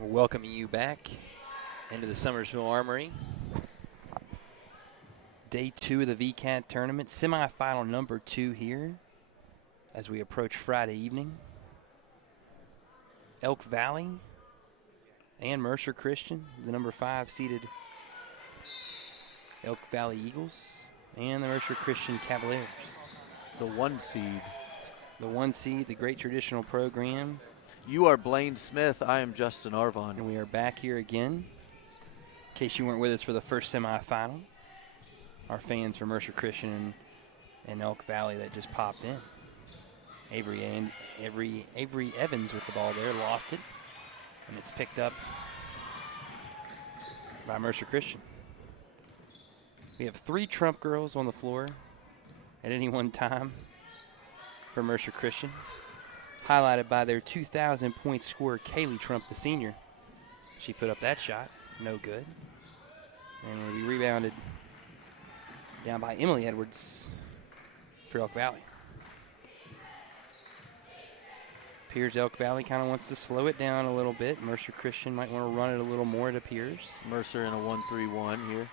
We're welcoming you back into the Summersville Armory. Day 2 of the Wvcat tournament, semifinal number 2 here as we approach Friday evening. Elk Valley and Mercer Christian, the number 5 seeded Elk Valley Eagles, and the Mercer Christian Cavaliers. The 1 seed. The 1 seed, the great traditional program. You are Blaine Smith. I am Justin Arvon. And we are back here again. In case you weren't with us for the first semifinal, our fans from Mercer Christian and Elk Valley that just popped in. Avery Evans with the ball there, lost it, and it's picked up by Mercer Christian. We have 3 Trump girls on the floor at any one time for Mercer Christian, highlighted by their 2,000-point scorer, Kaylee Trump, the senior. She put up that shot, no good. And will be rebounded down by Emily Edwards for Elk Valley. Appears Elk Valley kind of wants to slow it down a little bit. Mercer Christian might want to run it a little more, it appears. Mercer in a 1-3-1 here.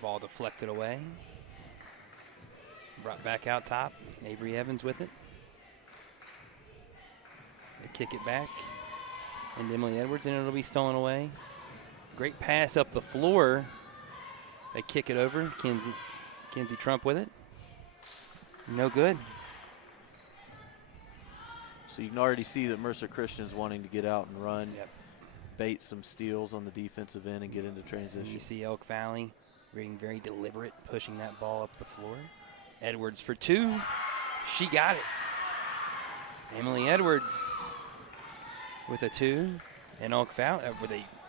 Ball deflected away. Brought back out top. Avery Evans with it. They kick it back. And Emily Edwards, and it'll be stolen away. Great pass up the floor. They kick it over. Kenzie Trump with it. No good. So you can already see that Mercer Christian is wanting to get out and run, Yep. bait some steals on the defensive end and get into transition. And you see Elk Valley being very deliberate, pushing that ball up the floor. Edwards for 2. She got it. Emily Edwards with a 2. And Elk Valley,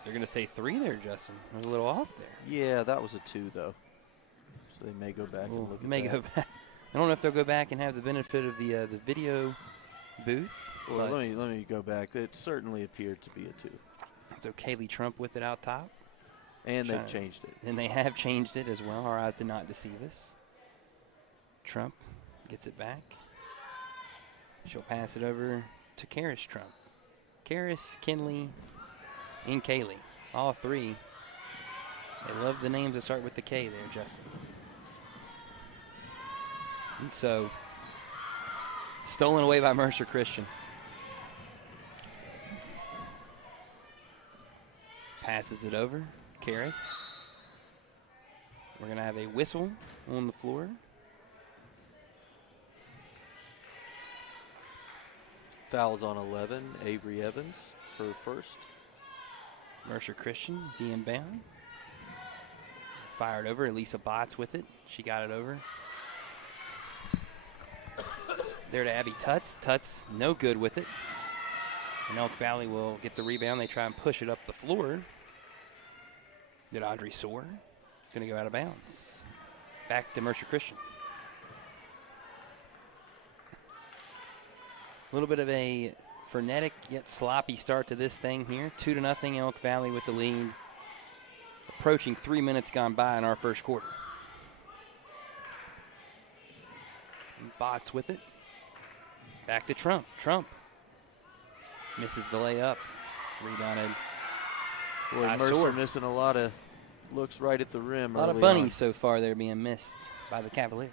they're going to say 3 there, Justin. I was a little off there. Yeah, that was a 2, though. So they may go back and look at that. Go back. I don't know if they'll go back and have the benefit of the video booth. Well, let me go back. It certainly appeared to be a 2. So Kaylee Trump with it out top. And they've changed it. And they have changed it as well. Our eyes did not deceive us. Trump gets it back. She'll pass it over to Karis Trump. Karis, Kinley, and Kaylee. All 3. They love the names that start with the K there, Justin. And so, stolen away by Mercer Christian. Passes it over. Karis. We're going to have a whistle on the floor. Fouls on 11. Avery Evans, her first. Mercer Christian, the inbound. Fired over. Elisa Botts with it. She got it over. There to Abby Tutz. Tutz no good with it. And Elk Valley will get the rebound. They try and push it up the floor. Did Audrey soar? Going to go out of bounds. Back to Mercer Christian. A little bit of a frenetic yet sloppy start to this thing here. 2-0 Elk Valley with the lead. Approaching 3 minutes gone by in our first quarter. And Botts with it. Back to Trump. Trump misses the layup. Rebounded. Boy, Mercer missing a lot of looks right at the rim. A lot of bunnies so far there being missed by the Cavaliers.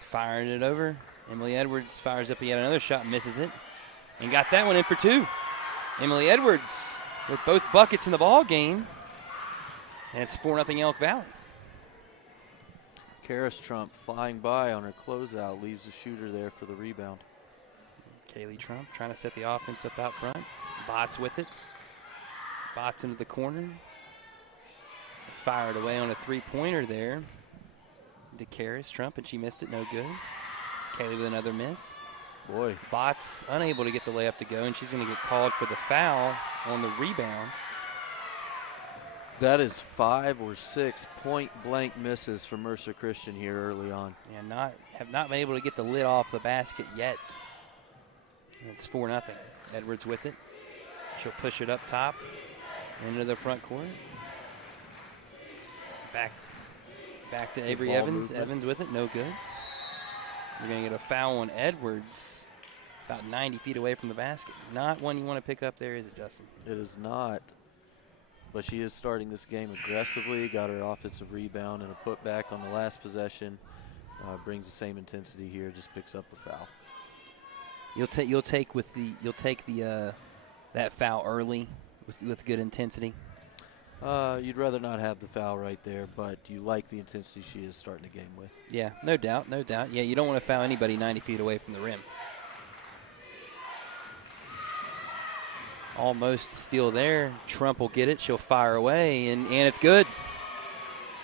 Firing it over. Emily Edwards fires up yet another shot, misses it, and got that one in for 2. Emily Edwards with both buckets in the ball game, and it's 4-0 Elk Valley. Karis Trump flying by on her closeout, leaves the shooter there for the rebound. Kaylee Trump trying to set the offense up out front. Botts with it. Botts into the corner. Fired away on a 3-pointer there to Karis Trump, and she missed it, no good. Kaylee with another miss. Boy. Botts unable to get the layup to go, and she's going to get called for the foul on the rebound. That is 5 or 6 point-blank misses for Mercer Christian here early on. And have not been able to get the lid off the basket yet. And it's 4-0. Edwards with it. She'll push it up top into the front court. Back to Avery Evans. Evans with it, no good. We're going to get a foul on Edwards about 90 feet away from the basket. Not one you want to pick up there, is it, Justin? It is not. But she is starting this game aggressively. Got her offensive rebound and a putback on the last possession. Brings the same intensity here. Just picks up a foul. You'll take that foul early with good intensity. You'd rather not have the foul right there, but you like the intensity she is starting the game with. Yeah, no doubt, no doubt. Yeah, you don't want to foul anybody 90 feet away from the rim. Almost steal there. Trump will get it. She'll fire away, and it's good.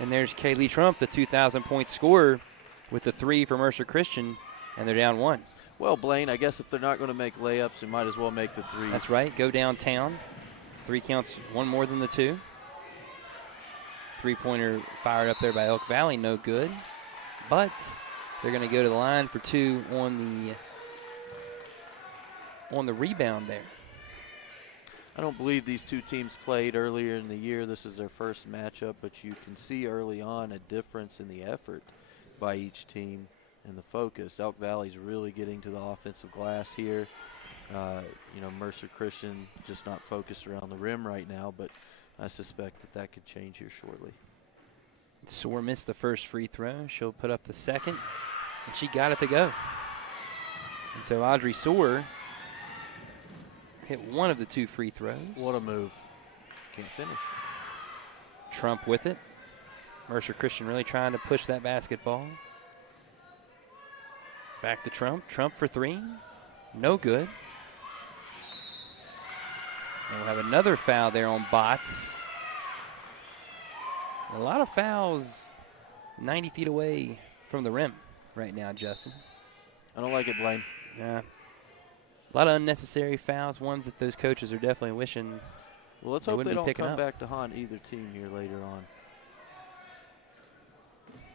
And there's Kaylee Trump, the 2,000-point scorer, with the 3 for Mercer Christian, and they're down 1. Well, Blaine, I guess if they're not going to make layups, they might as well make the 3s. That's right. Go downtown. 3 counts, 1 more than the 2. 3-pointer fired up there by Elk Valley, no good. But they're going to go to the line for 2 on the rebound there. I don't believe these two teams played earlier in the year. This is their first matchup, but you can see early on a difference in the effort by each team and the focus. Elk Valley's really getting to the offensive glass here. Mercer Christian just not focused around the rim right now, but I suspect that could change here shortly. Soar missed the first free throw. She'll put up the second, and she got it to go. And so Audrey Soar hit 1 of the 2 free throws. What a move. Can't finish. Trump with it. Mercer Christian really trying to push that basketball. Back to Trump. Trump for 3. No good. And we'll have another foul there on Botts. A lot of fouls 90 feet away from the rim right now, Justin. I don't like it, Blaine. Yeah. A lot of unnecessary fouls, ones that those coaches are definitely wishing. Well, let's hope they don't come back to haunt either team here later on.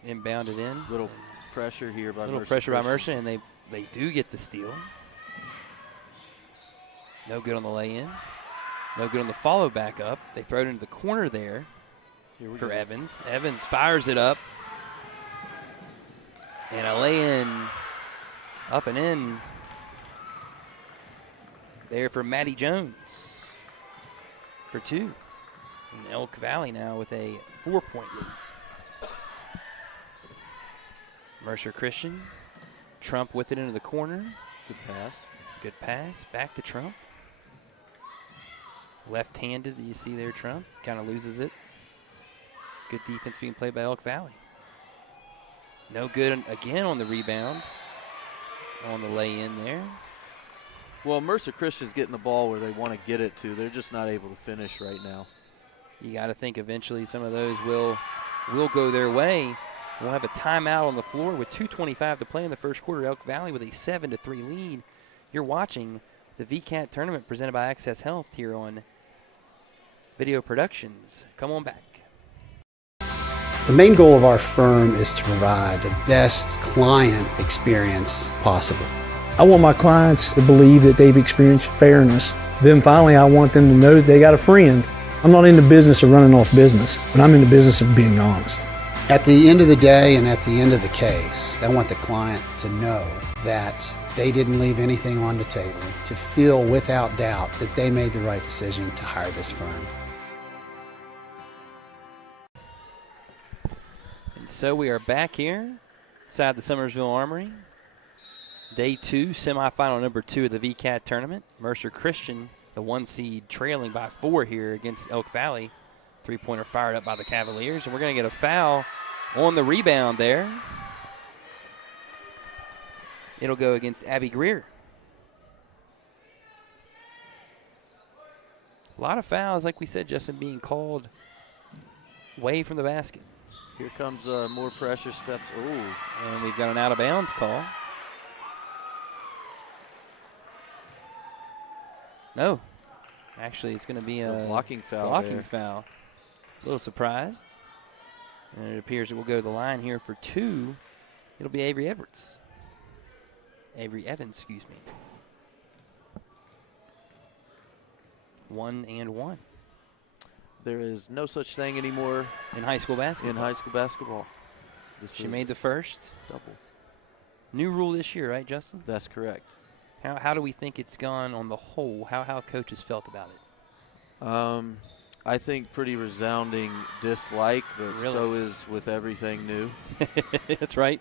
Inbounded in. Little pressure here by Mercer. Little pressure by Mercer, and they do get the steal. No good on the lay-in. No good on the follow back up. They throw it into the corner there for Evans. Evans fires it up. And a lay-in up and in there for Maddie Jones for 2. And Elk Valley now with a 4-point lead. Mercer Christian. Trump with it into the corner. Good pass. Good pass. Back to Trump. Left-handed, you see there, Trump. Kind of loses it. Good defense being played by Elk Valley. No good again on the rebound. On the lay-in there. Well, Mercer Christian's getting the ball where they want to get it to. They're just not able to finish right now. You got to think eventually some of those will go their way. We'll have a timeout on the floor with 2:25 to play in the first quarter. Elk Valley with a 7-3 lead. You're watching the Wvcat tournament presented by Access Health here on Video Productions. Come on back. The main goal of our firm is to provide the best client experience possible. I want my clients to believe that they've experienced fairness. Then finally, I want them to know that they got a friend. I'm not in the business of running off business, but I'm in the business of being honest. At the end of the day and at the end of the case, I want the client to know that they didn't leave anything on the table, to feel without doubt that they made the right decision to hire this firm. And so we are back here inside the Summersville Armory. Day 2, semifinal number 2 of the Wvcat tournament. Mercer Christian, the 1 seed, trailing by 4 here against Elk Valley. 3-pointer fired up by the Cavaliers, and we're going to get a foul on the rebound there. It'll go against Abby Greer. A lot of fouls, like we said, Justin, being called away from the basket. Here comes more pressure steps. Ooh. And we've got an out-of-bounds call. No. Actually, it's going to be a blocking foul. Blocking foul. A little surprised. And it appears it will go to the line here for 2. It'll be Avery Evans, excuse me. 1 and 1. There is no such thing anymore in high school basketball. She made the first. Double. New rule this year, right, Justin? That's correct. How do we think it's gone on the whole? How coaches felt about it? I think pretty resounding dislike, but Really? so is with everything new. That's right.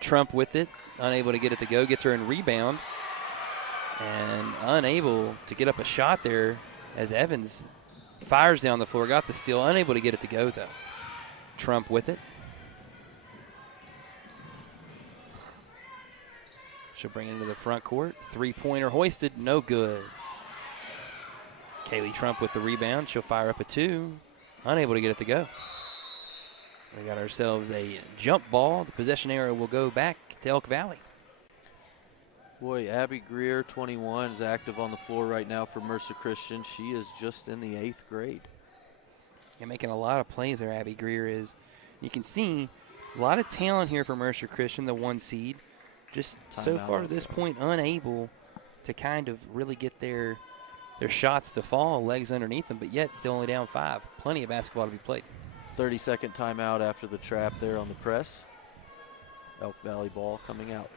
Trump with it, unable to get it to go, gets her in rebound, and unable to get up a shot there as Evans fires down the floor, got the steal, unable to get it to go, though. Trump with it. She'll bring it into the front court. Three-pointer hoisted, no good. Kaylee Trump with the rebound. She'll fire up a two, unable to get it to go. We got ourselves a jump ball. The possession area will go back to Elk Valley. Boy, Abby Greer, 21, is active on the floor right now for Mercer Christian. She is just in the 8th grade. And making a lot of plays there, Abby Greer is. You can see a lot of talent here for Mercer Christian, the 1 seed. Just so far to this point, unable to kind of really get their shots to fall, legs underneath them, but yet still only down 5. Plenty of basketball to be played. 30-second timeout after the trap there on the press. Elk Valley ball coming out.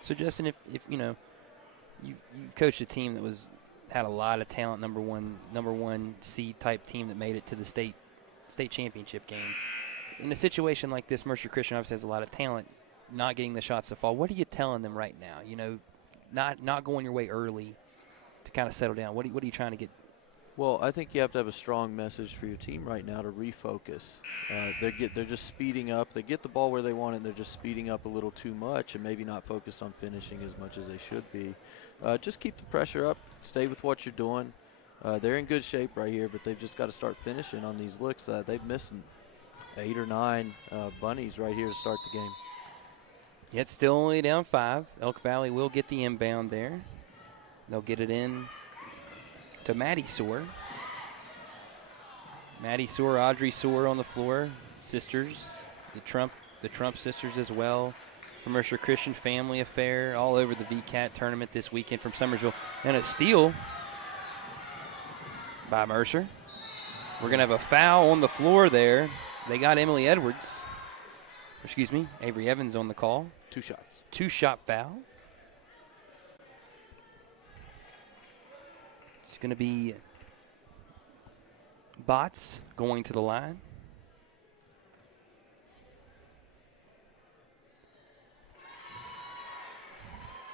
So Justin, if you know, you've coached a team that had a lot of talent, number one seed type team that made it to the state championship game. In a situation like this, Mercer Christian obviously has a lot of talent, not getting the shots to fall. What are you telling them right now? You know, not going your way early to kind of settle down. What are you trying to get? Well, I think you have to have a strong message for your team right now to refocus. They're just speeding up. They get the ball where they want it. They're just speeding up a little too much and maybe not focused on finishing as much as they should be. Just keep the pressure up. Stay with what you're doing. They're in good shape right here, but they've just got to start finishing on these looks. They've missed 8 or 9 bunnies right here to start the game. Yet still only down 5. Elk Valley will get the inbound there. They'll get it in to Maddie Soar. Maddie Soar, Audrey Soar on the floor. Sisters, the Trump sisters as well. For Mercer Christian, family affair all over the Wvcat tournament this weekend from Summersville. And a steal by Mercer. We're going to have a foul on the floor there. They got Emily Edwards. Excuse me, Avery Evans on the call. 2 shots. 2-shot foul. It's going to be Bots going to the line.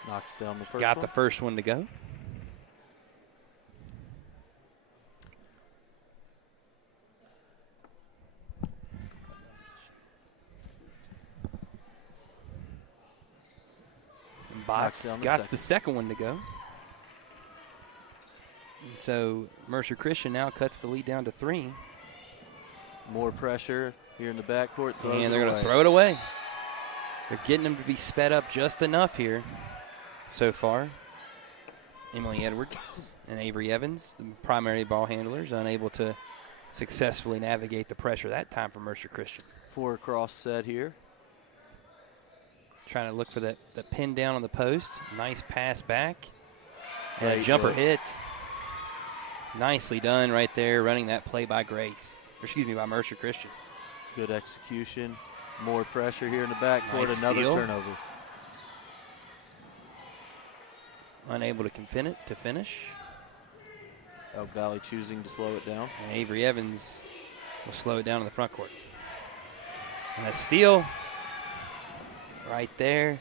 Knocks down the first Got one. the first one to go. And Bots got the second one to go. And so Mercer Christian now cuts the lead down to 3. More pressure here in the backcourt. And they're going to throw it away. They're getting them to be sped up just enough here so far. Emily Edwards and Avery Evans, the primary ball handlers, unable to successfully navigate the pressure that time for Mercer Christian. 4 cross set here. Trying to look for that pin down on the post. Nice pass back. And a Great jumper look. hit. Nicely done right there, running that play by by Mercer Christian. Good execution. More pressure here in the backcourt. Nice Another steal. turnover. Unable to finish. Elk Valley choosing to slow it down. And Avery Evans will slow it down in the front court. And a steal right there.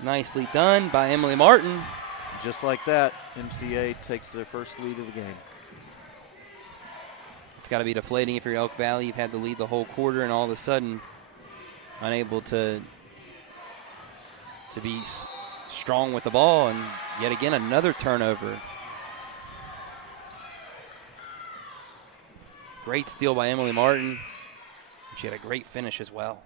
Nicely done by Emily Martin. Just like that, MCA takes their first lead of the game. It's got to be deflating if you're Elk Valley. You've had the lead the whole quarter, and all of a sudden unable to be strong with the ball, and yet again another turnover. Great steal by Emily Martin. She had a great finish as well.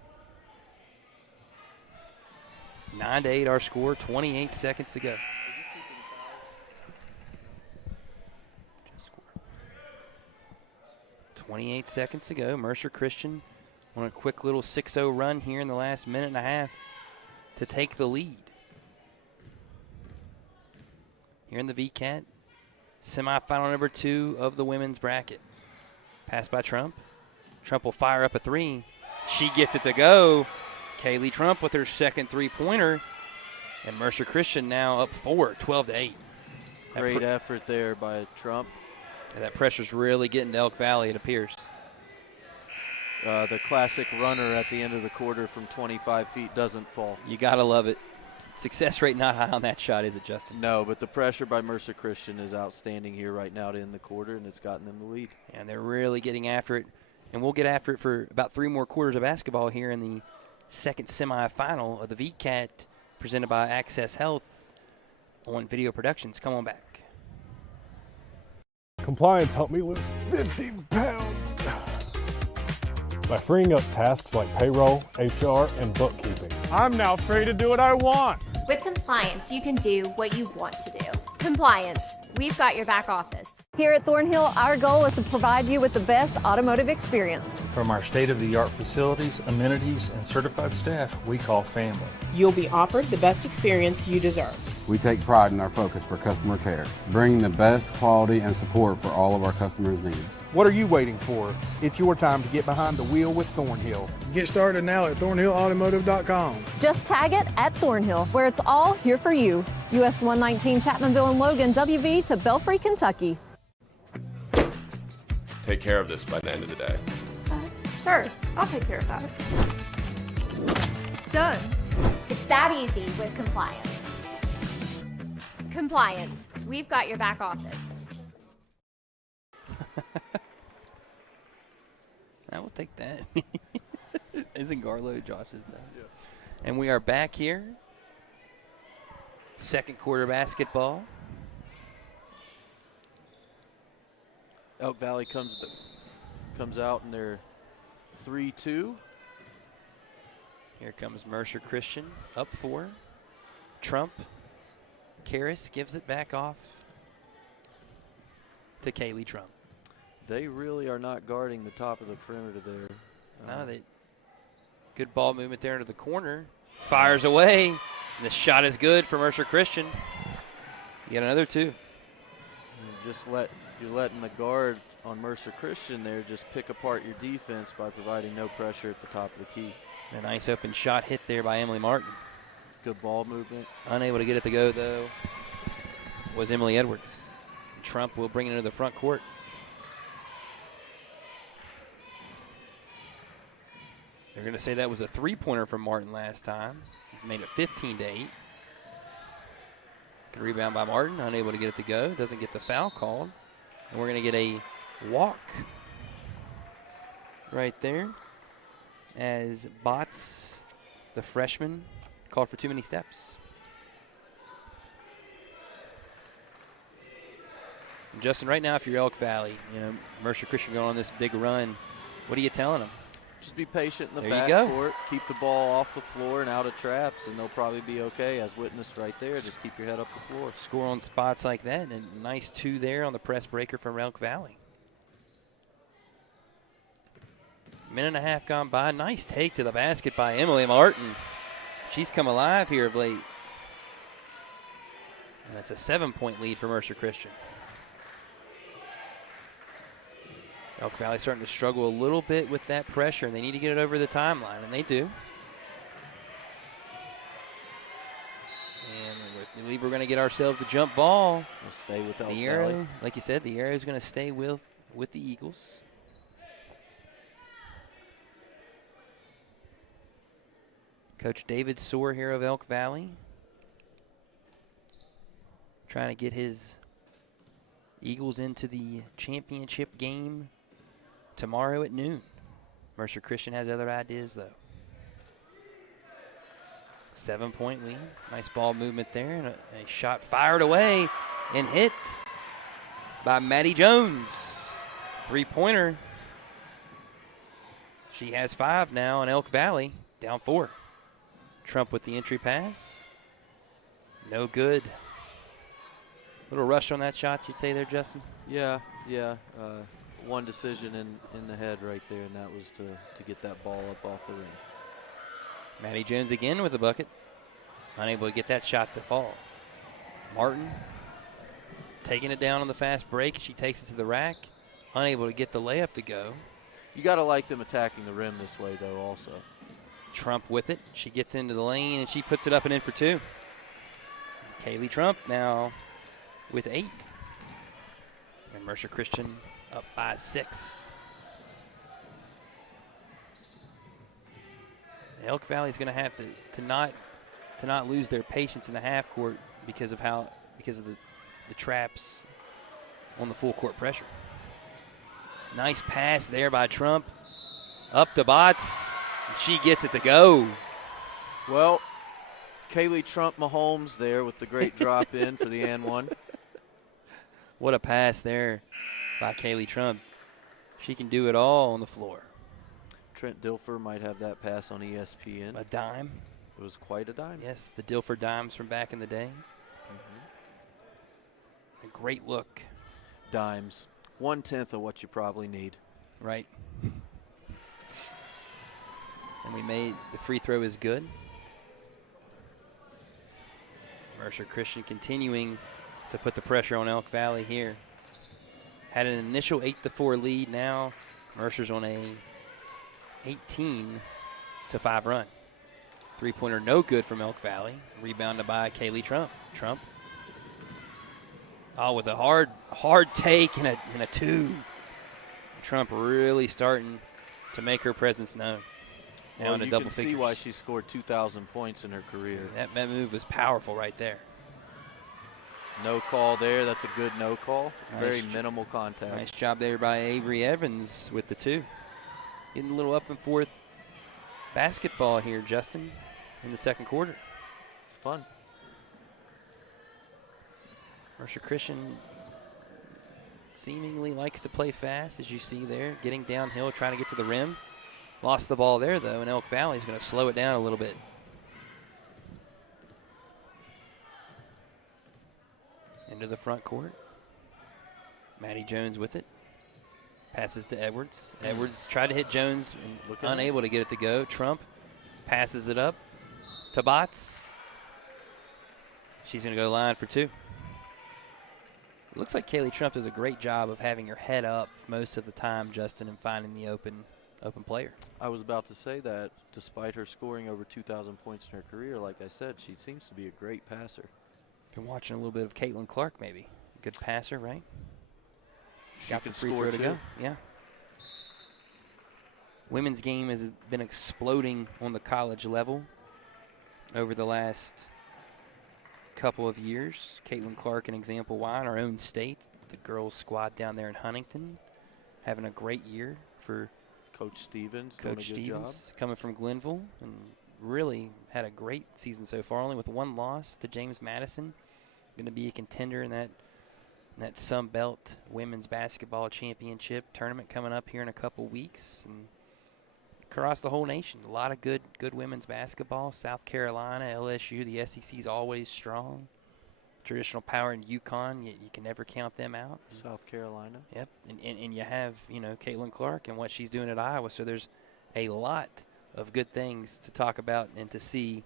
9-8 our score, 28 seconds to go. 28 seconds to go. Mercer Christian on a quick little 6-0 run here in the last minute and a half to take the lead. Here in the Wvcat, semifinal number 2 of the women's bracket. Pass by Trump. Trump will fire up a 3. She gets it to go. Kaylee Trump with her second 3-pointer. And Mercer Christian now up 4, 12-8. Great effort there by Trump. And that pressure's really getting to Elk Valley, it appears. The classic runner at the end of the quarter from 25 feet doesn't fall. You got to love it. Success rate not high on that shot, is it, Justin? No, but the pressure by Mercer Christian is outstanding here right now to end the quarter, and it's gotten them the lead. And they're really getting after it. And we'll get after it for about 3 more quarters of basketball here in the second semifinal of the Wvcat presented by Access Health on Video Productions. Come on back. Compliance helped me lose 50 pounds by freeing up tasks like payroll, HR, and bookkeeping. I'm now free to do what I want. With Compliance, you can do what you want to do. Compliance, we've got your back office. Here at Thornhill, our goal is to provide you with the best automotive experience. From our state-of-the-art facilities, amenities, and certified staff we call family. You'll be offered the best experience you deserve. We take pride in our focus for customer care, bringing the best quality and support for all of our customers' needs. What are you waiting for? It's your time to get behind the wheel with Thornhill. Get started now at thornhillautomotive.com. Just tag it at Thornhill, where it's all here for you. US 119 Chapmanville and Logan, WV to Belfry, Kentucky. Take care of this by the end of the day. Sure, I'll take care of that. Done. It's that easy with Compliance. Compliance, we've got your back office. I will take that. Isn't Garlow Josh's name? Yeah. And we are back here. Second quarter basketball. Elk Valley comes out in their 3-2. Here comes Mercer Christian, up 4. Trump. Karras gives it back off to Kaylee Trump. They really are not guarding the top of the perimeter there. No, good ball movement there into the corner. Fires away. And the shot is good for Mercer Christian. You got another 2. You're letting the guard on Mercer Christian there just pick apart your defense by providing no pressure at the top of the key. A nice open shot hit there by Emily Martin. Good ball movement. Unable to get it to go, though, was Emily Edwards. Trump will bring it into the front court. They're going to say that was a 3-pointer from Martin last time. He's made it 15-8. Good rebound by Martin, unable to get it to go. Doesn't get the foul called. And we're going to get a walk right there as Botts, the freshman, called for too many steps. And Justin, right now, if you're Elk Valley, Mercer Christian going on this big run, what are you telling them? Just be patient in the There backcourt. Keep the ball off the floor and out of traps, and they'll probably be okay, as witnessed right there. Just keep your head up the floor. Score on spots like that, and a nice 2 there on the press breaker from Elk Valley. Minute and a half gone by. Nice take to the basket by Emily Martin. She's come alive here of late. And that's a 7-point lead for Mercer Christian. Elk Valley starting to struggle a little bit with that pressure, and they need to get it over the timeline, and they do. And we believe we're going to get ourselves a jump ball. We'll stay with Elk the Valley. arrow, like you said, the arrow is going to stay with the Eagles. Coach David Soar here of Elk Valley, trying to get his Eagles into the championship game tomorrow at noon. Mercer Christian has other ideas, though. 7-point lead. Nice ball movement there, and a shot fired away and hit by Maddie Jones. 3-pointer. She has 5 now in Elk Valley, down 4. Trump with the entry pass. No good. Little rush on that shot, you'd say there, Justin? Yeah. One decision in the head right there, and that was to get that ball up off the rim. Maddie Jones again with the bucket. Unable to get that shot to fall. Martin taking it down on the fast break. She takes it to the rack. Unable to get the layup to go. You got to like them attacking the rim this way, though, also. Trump with it. She gets into the lane, and she puts it up and in for 2. Kaylee Trump now with 8. And Mercer Christian up by 6. Elk Valley's going to have to not lose their patience in the half court because of the traps on the full court pressure. Nice pass there by Trump. Up to Botts. And she gets it to go. Well, Kaylee Trump Mahomes there with the great drop in for the and one. What a pass there by Kaylee Trump. She can do it all on the floor. Trent Dilfer might have that pass on ESPN. A dime. It was quite a dime. Yes, the Dilfer dimes from back in the day. A great look. Dimes. 1/10 of what you probably need. Right. And we made the free throw is good. Mercer Christian continuing to put the pressure on Elk Valley here. Had an initial 8-4 lead. Now Mercer's on a 18-5 run. Three-pointer no good from Elk Valley. Rebounded by Kaylee Trump. Oh, with a hard take and a 2. Trump really starting to make her presence known. Now in a double figures. You can see why she scored 2,000 points in her career. That move was powerful right there. No call there. That's a good no call. Nice. Very minimal contact. Nice job there by Avery Evans with the 2. Getting a little up and forth basketball here, Justin, in the second quarter. It's fun. Mercer Christian seemingly likes to play fast, as you see there, getting downhill, trying to get to the rim. Lost the ball there, though, and Elk Valley's going to slow it down a little bit. Into the front court. Maddie Jones with it. Passes to Edwards. Edwards tried to hit Jones and unable to get it to go. Trump passes it up to Botts. She's going to go line for 2. It looks like Kaylee Trump does a great job of having her head up most of the time, Justin, and finding the open player. I was about to say that despite her scoring over 2,000 points in her career, like I said, she seems to be a great passer. Been watching a little bit of Caitlin Clark, maybe. Good passer, right? She Got can the free score throw to too. go. Yeah. Women's game has been exploding on the college level over the last couple of years. Caitlin Clark, an example why, in our own state. The girls' squad down there in Huntington having a great year for Coach Stevens. Coach Stevens coming from Glenville and really had a great season so far, only with 1 loss to James Madison. Going to be a contender in that Sun Belt Women's Basketball Championship tournament coming up here in a couple weeks. And across the whole nation, a lot of good women's basketball. South Carolina, LSU, the SEC's always strong. Traditional power in UConn, you can never count them out. South Carolina. Yep, and you have, Caitlin Clark and what she's doing at Iowa. So there's a lot of good things to talk about and to see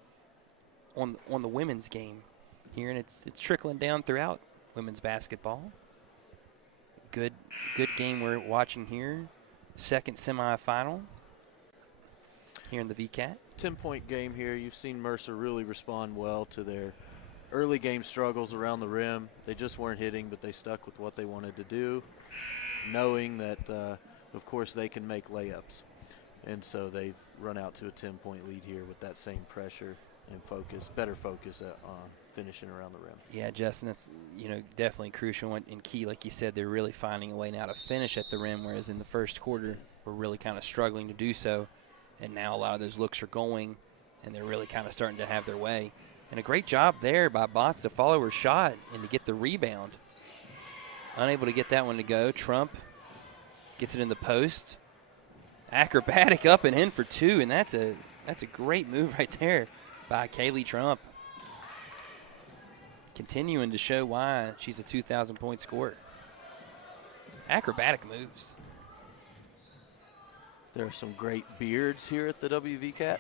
on the women's game here, and it's trickling down throughout women's basketball. Good game we're watching here. Second semifinal here in the Wvcat. 10-point game here. You've seen Mercer really respond well to their early game struggles around the rim. They just weren't hitting, but they stuck with what they wanted to do, knowing that, of course, they can make layups. And so they've run out to a 10-point lead here with that same pressure and focus, better focus on finishing around the rim. Yeah, Justin, that's definitely crucial and key. Like you said, they're really finding a way now to finish at the rim, whereas in the first quarter we're really kind of struggling to do so. And now a lot of those looks are going, and they're really kind of starting to have their way. And a great job there by Botts to follow her shot and to get the rebound. Unable to get that one to go. Trump gets it in the post. Acrobatic up and in for 2, and that's a great move right there by Kaylee Trump. Continuing to show why she's a 2,000-point scorer. Acrobatic moves. There are some great beards here at the Wvcat.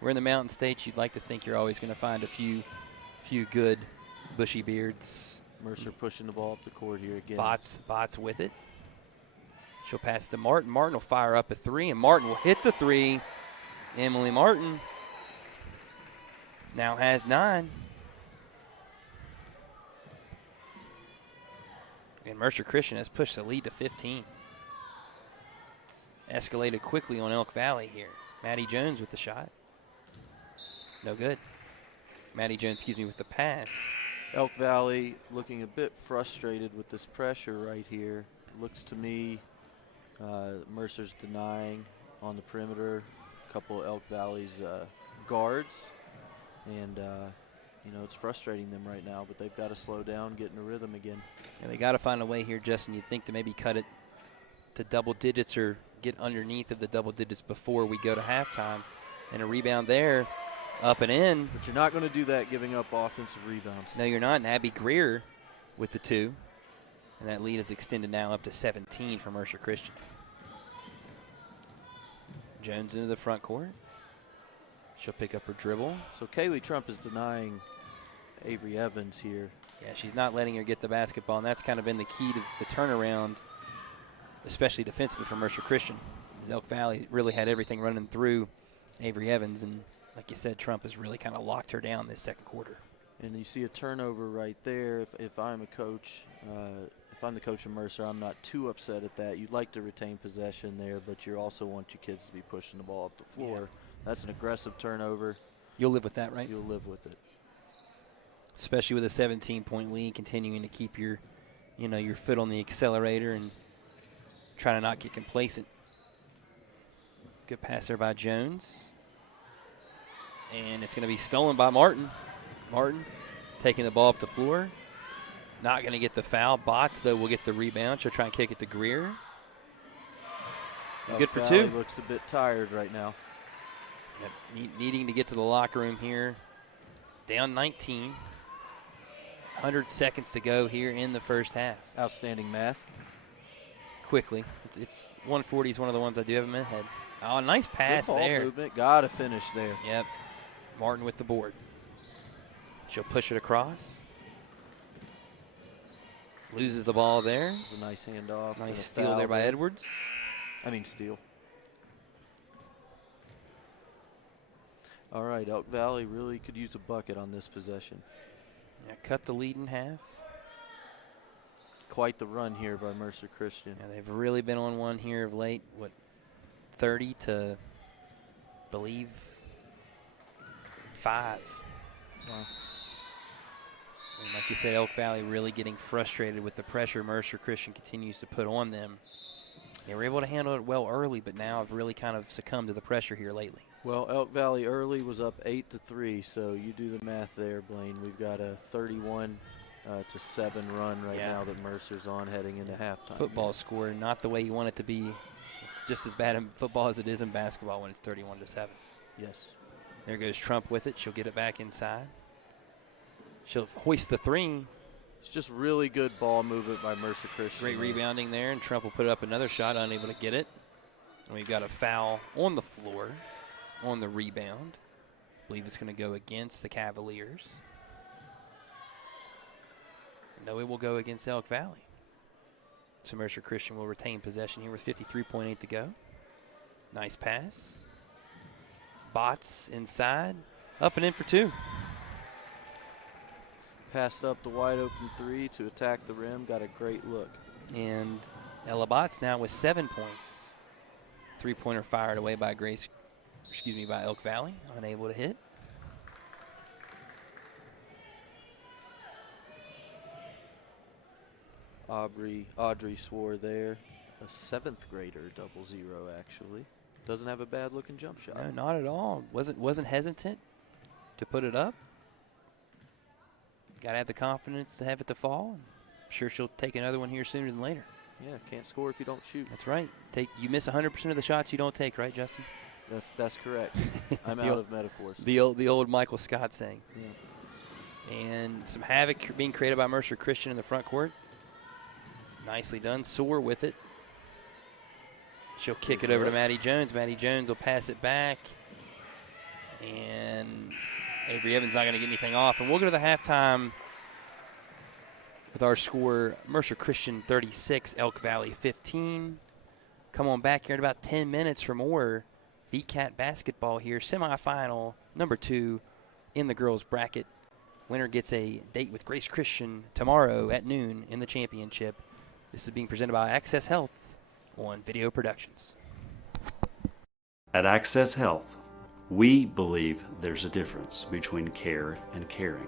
We're in the Mountain States. You'd like to think you're always going to find a few good bushy beards. Mercer pushing the ball up the court here again. Botts with it. She'll pass to Martin. Martin will fire up a 3, and Martin will hit the 3. Emily Martin now has 9. And Mercer Christian has pushed the lead to 15. It's escalated quickly on Elk Valley here. Maddie Jones with the shot. No good. Maddie Jones, with the pass. Elk Valley looking a bit frustrated with this pressure right here. Looks to me Mercer's denying on the perimeter. A couple of Elk Valley's guards. And, it's frustrating them right now, but they've got to slow down, get in a rhythm again. And they got to find a way here, Justin. You'd think to maybe cut it to double digits or get underneath of the double digits before we go to halftime. And a rebound there, up and in. But you're not going to do that giving up offensive rebounds. No, you're not. And Abby Greer with the 2. And that lead is extended now up to 17 for Mercer Christian. Jones into the front court. She'll pick up her dribble. So Kaylee Trump is denying Avery Evans here. Yeah, she's not letting her get the basketball, and that's kind of been the key to the turnaround, especially defensively for Mercer Christian. Elk Valley really had everything running through Avery Evans, and like you said, Trump has really kind of locked her down this second quarter. And you see a turnover right there. If I'm a coach, if I'm the coach of Mercer, I'm not too upset at that. You'd like to retain possession there, but you also want your kids to be pushing the ball up the floor. Yeah. That's an aggressive turnover. You'll live with that, right? You'll live with it. Especially with a 17-point lead, continuing to keep your foot on the accelerator and try to not get complacent. Good pass there by Jones. And it's going to be stolen by Martin. Martin taking the ball up the floor. Not going to get the foul. Botts, though, will get the rebound. She'll try and kick it to Greer. Good for 2. Looks a bit tired right now. Yep. Needing to get to the locker room here. Down 19. 100 seconds to go here in the first half. Outstanding math. Quickly. It's 140 is one of the ones I do have in my head. Oh, nice pass Good ball there. Movement. Got to finish there. Yep. Martin with the board. She'll push it across. Loses the ball there. It was a nice handoff. Nice steal there by Edwards. Steal. All right, Elk Valley really could use a bucket on this possession. Yeah, cut the lead in half. Quite the run here by Mercer Christian. Yeah, they've really been on one here of late. 30 to, believe, 5. Wow. And like you said, Elk Valley really getting frustrated with the pressure Mercer Christian continues to put on them. They were able to handle it well early, but now have really kind of succumbed to the pressure here lately. Well, Elk Valley early was up 8-3, so you do the math there, Blaine. We've got a 31-7 run right now that Mercer's on heading into halftime. Football score, not the way you want it to be. It's just as bad in football as it is in basketball when it's 31-7. Yes. There goes Trump with it. She'll get it back inside. She'll hoist the 3. It's just really good ball movement by Mercer Christian. Great rebounding there, and Trump will put up another shot, unable to get it. And we've got a foul on the floor on the rebound. I believe it's going to go against the Cavaliers. No, it will go against Elk Valley. So Mercer Christian will retain possession here with 53.8 to go. Nice pass. Botts inside. Up and in for 2. Passed up the wide open 3 to attack the rim. Got a great look. And Ella Botts now with 7 points. 3-pointer fired away by by Elk Valley. Unable to hit. Audrey swore there. A 7th grader, 0-0 actually. Doesn't have a bad looking jump shot. No, not at all. Wasn't hesitant to put it up. Got to have the confidence to have it to fall. I'm sure she'll take another one here sooner than later. Yeah, can't score if you don't shoot. That's right. You miss 100% of the shots you don't take, right, Justin? That's correct. I'm out of metaphors. The old Michael Scott saying. Yeah. And some havoc being created by Mercer Christian in the front court. Nicely done. Soar with it. She'll kick it over to Maddie Jones. Maddie Jones will pass it back. And Avery Evans not going to get anything off. And we'll go to the halftime with our score, Mercer Christian 36, Elk Valley 15. Come on back here in about 10 minutes for more Wvcat basketball here. Semifinal number 2 in the girls bracket. Winner gets a date with Grace Christian tomorrow at noon in the championship. This is being presented by Access Health on Video Productions. At Access Health, we believe there's a difference between care and caring.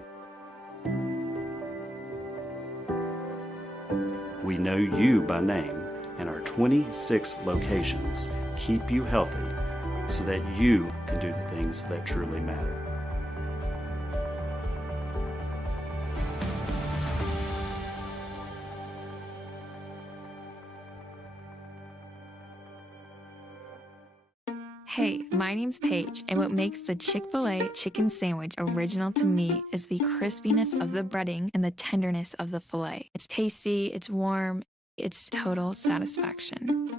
We know you by name, and our 26 locations keep you healthy so that you can do the things that truly matter. Hey, my name's Paige, and what makes the Chick-fil-A chicken sandwich original to me is the crispiness of the breading and the tenderness of the filet. It's tasty, it's warm, it's total satisfaction.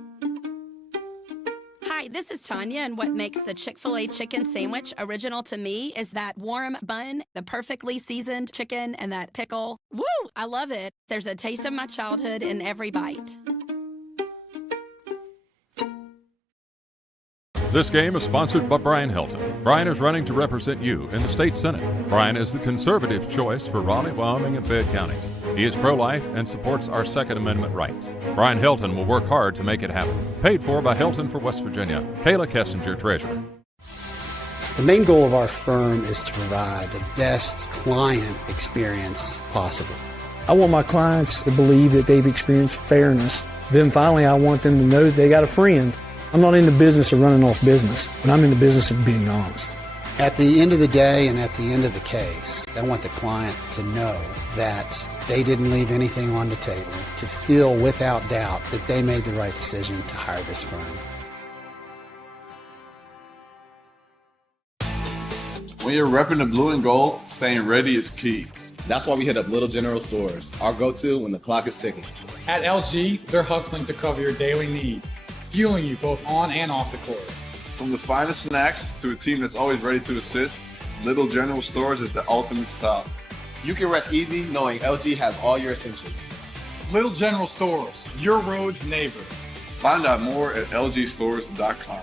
Hi, this is Tanya, and what makes the Chick-fil-A chicken sandwich original to me is that warm bun, the perfectly seasoned chicken, and that pickle. Woo! I love it. There's a taste of my childhood in every bite. This game is sponsored by Brian Helton. Brian is running to represent you in the state senate. Brian is the conservative choice for Raleigh, Wyoming, and Fayette counties. He is pro-life and supports our Second Amendment rights. Brian Helton will work hard to make it happen. Paid for by Helton for West Virginia. Kayla Kessinger, Treasurer. The main goal of our firm is to provide the best client experience possible. I want my clients to believe that they've experienced fairness. Then finally, I want them to know that they got a friend. I'm not in the business of running off business, but I'm in the business of being honest. At the end of the day and at the end of the case, I want the client to know that they didn't leave anything on the table, to feel without doubt that they made the right decision to hire this firm. When you're repping the blue and gold, staying ready is key. That's why we hit up Little General Stores, our go-to when the clock is ticking. At LG, they're hustling to cover your daily needs, fueling you both on and off the court. From the finest snacks to a team that's always ready to assist, Little General Stores is the ultimate stop. You can rest easy knowing LG has all your essentials. Little General Stores, your road's neighbor. Find out more at lgstores.com.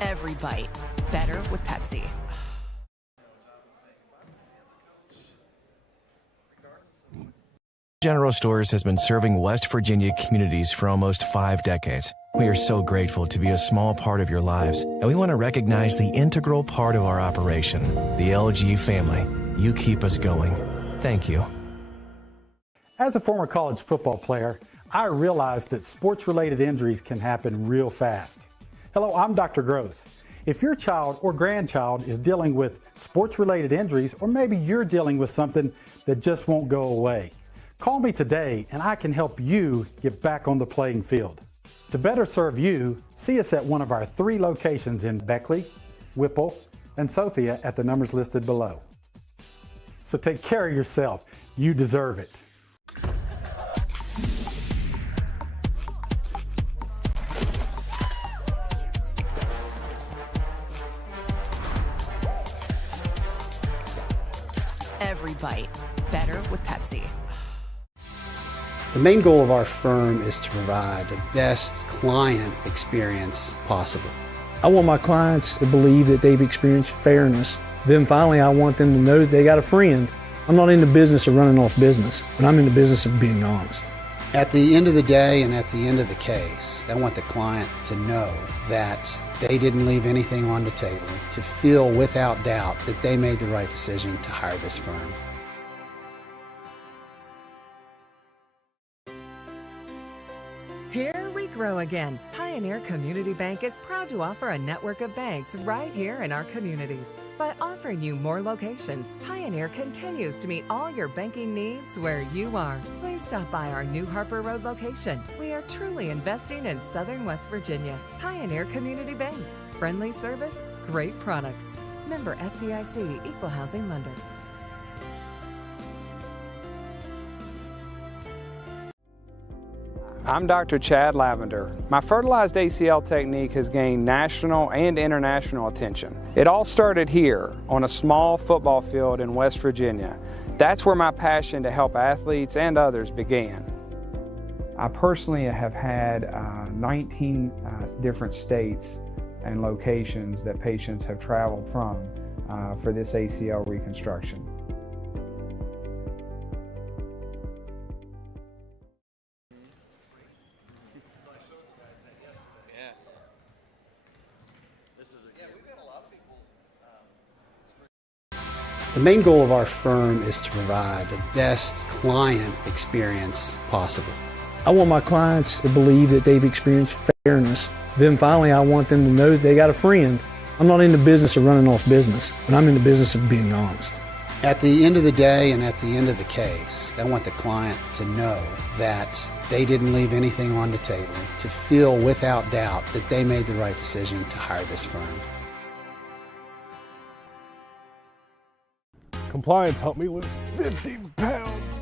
Every bite better with Pepsi. General Stores has been serving West Virginia communities for almost 5 decades. We are so grateful to be a small part of your lives, and we want to recognize the integral part of our operation, the LG family. You keep us going. Thank you. As a former college football player, I realized that sports-related injuries can happen real fast. Hello, I'm Dr. Gross. If your child or grandchild is dealing with sports-related injuries, or maybe you're dealing with something that just won't go away, call me today and I can help you get back on the playing field. To better serve you, see us at one of our 3 locations in Beckley, Whipple, and Sophia at the numbers listed below. So take care of yourself. You deserve it. Every bite better with Pepsi. The main goal of our firm is to provide the best client experience possible. I want my clients to believe that they've experienced fairness. Then finally, I want them to know that they got a friend. I'm not in the business of running off business, but I'm in the business of being honest. At the end of the day and at the end of the case, I want the client to know that they didn't leave anything on the table, to feel without doubt that they made the right decision to hire this firm. Here we grow again. Pioneer Community Bank is proud to offer a network of banks right here in our communities. By offering you more locations, Pioneer continues to meet all your banking needs where you are. Please stop by our New Harper Road location. We are truly investing in Southern West Virginia. Pioneer Community Bank. Friendly service, great products. Member FDIC, Equal Housing Lender. I'm Dr. Chad Lavender. My fertilized ACL technique has gained national and international attention. It all started here on a small football field in West Virginia. That's where my passion to help athletes and others began. I personally have had 19 different states and locations that patients have traveled from for this ACL reconstruction. The main goal of our firm is to provide the best client experience possible. I want my clients to believe that they've experienced fairness. Then finally, I want them to know that they got a friend. I'm not in the business of running off business, but I'm in the business of being honest. At the end of the day and at the end of the case, I want the client to know that they didn't leave anything on the table, to feel without doubt that they made the right decision to hire this firm. Compliance helped me lose 50 pounds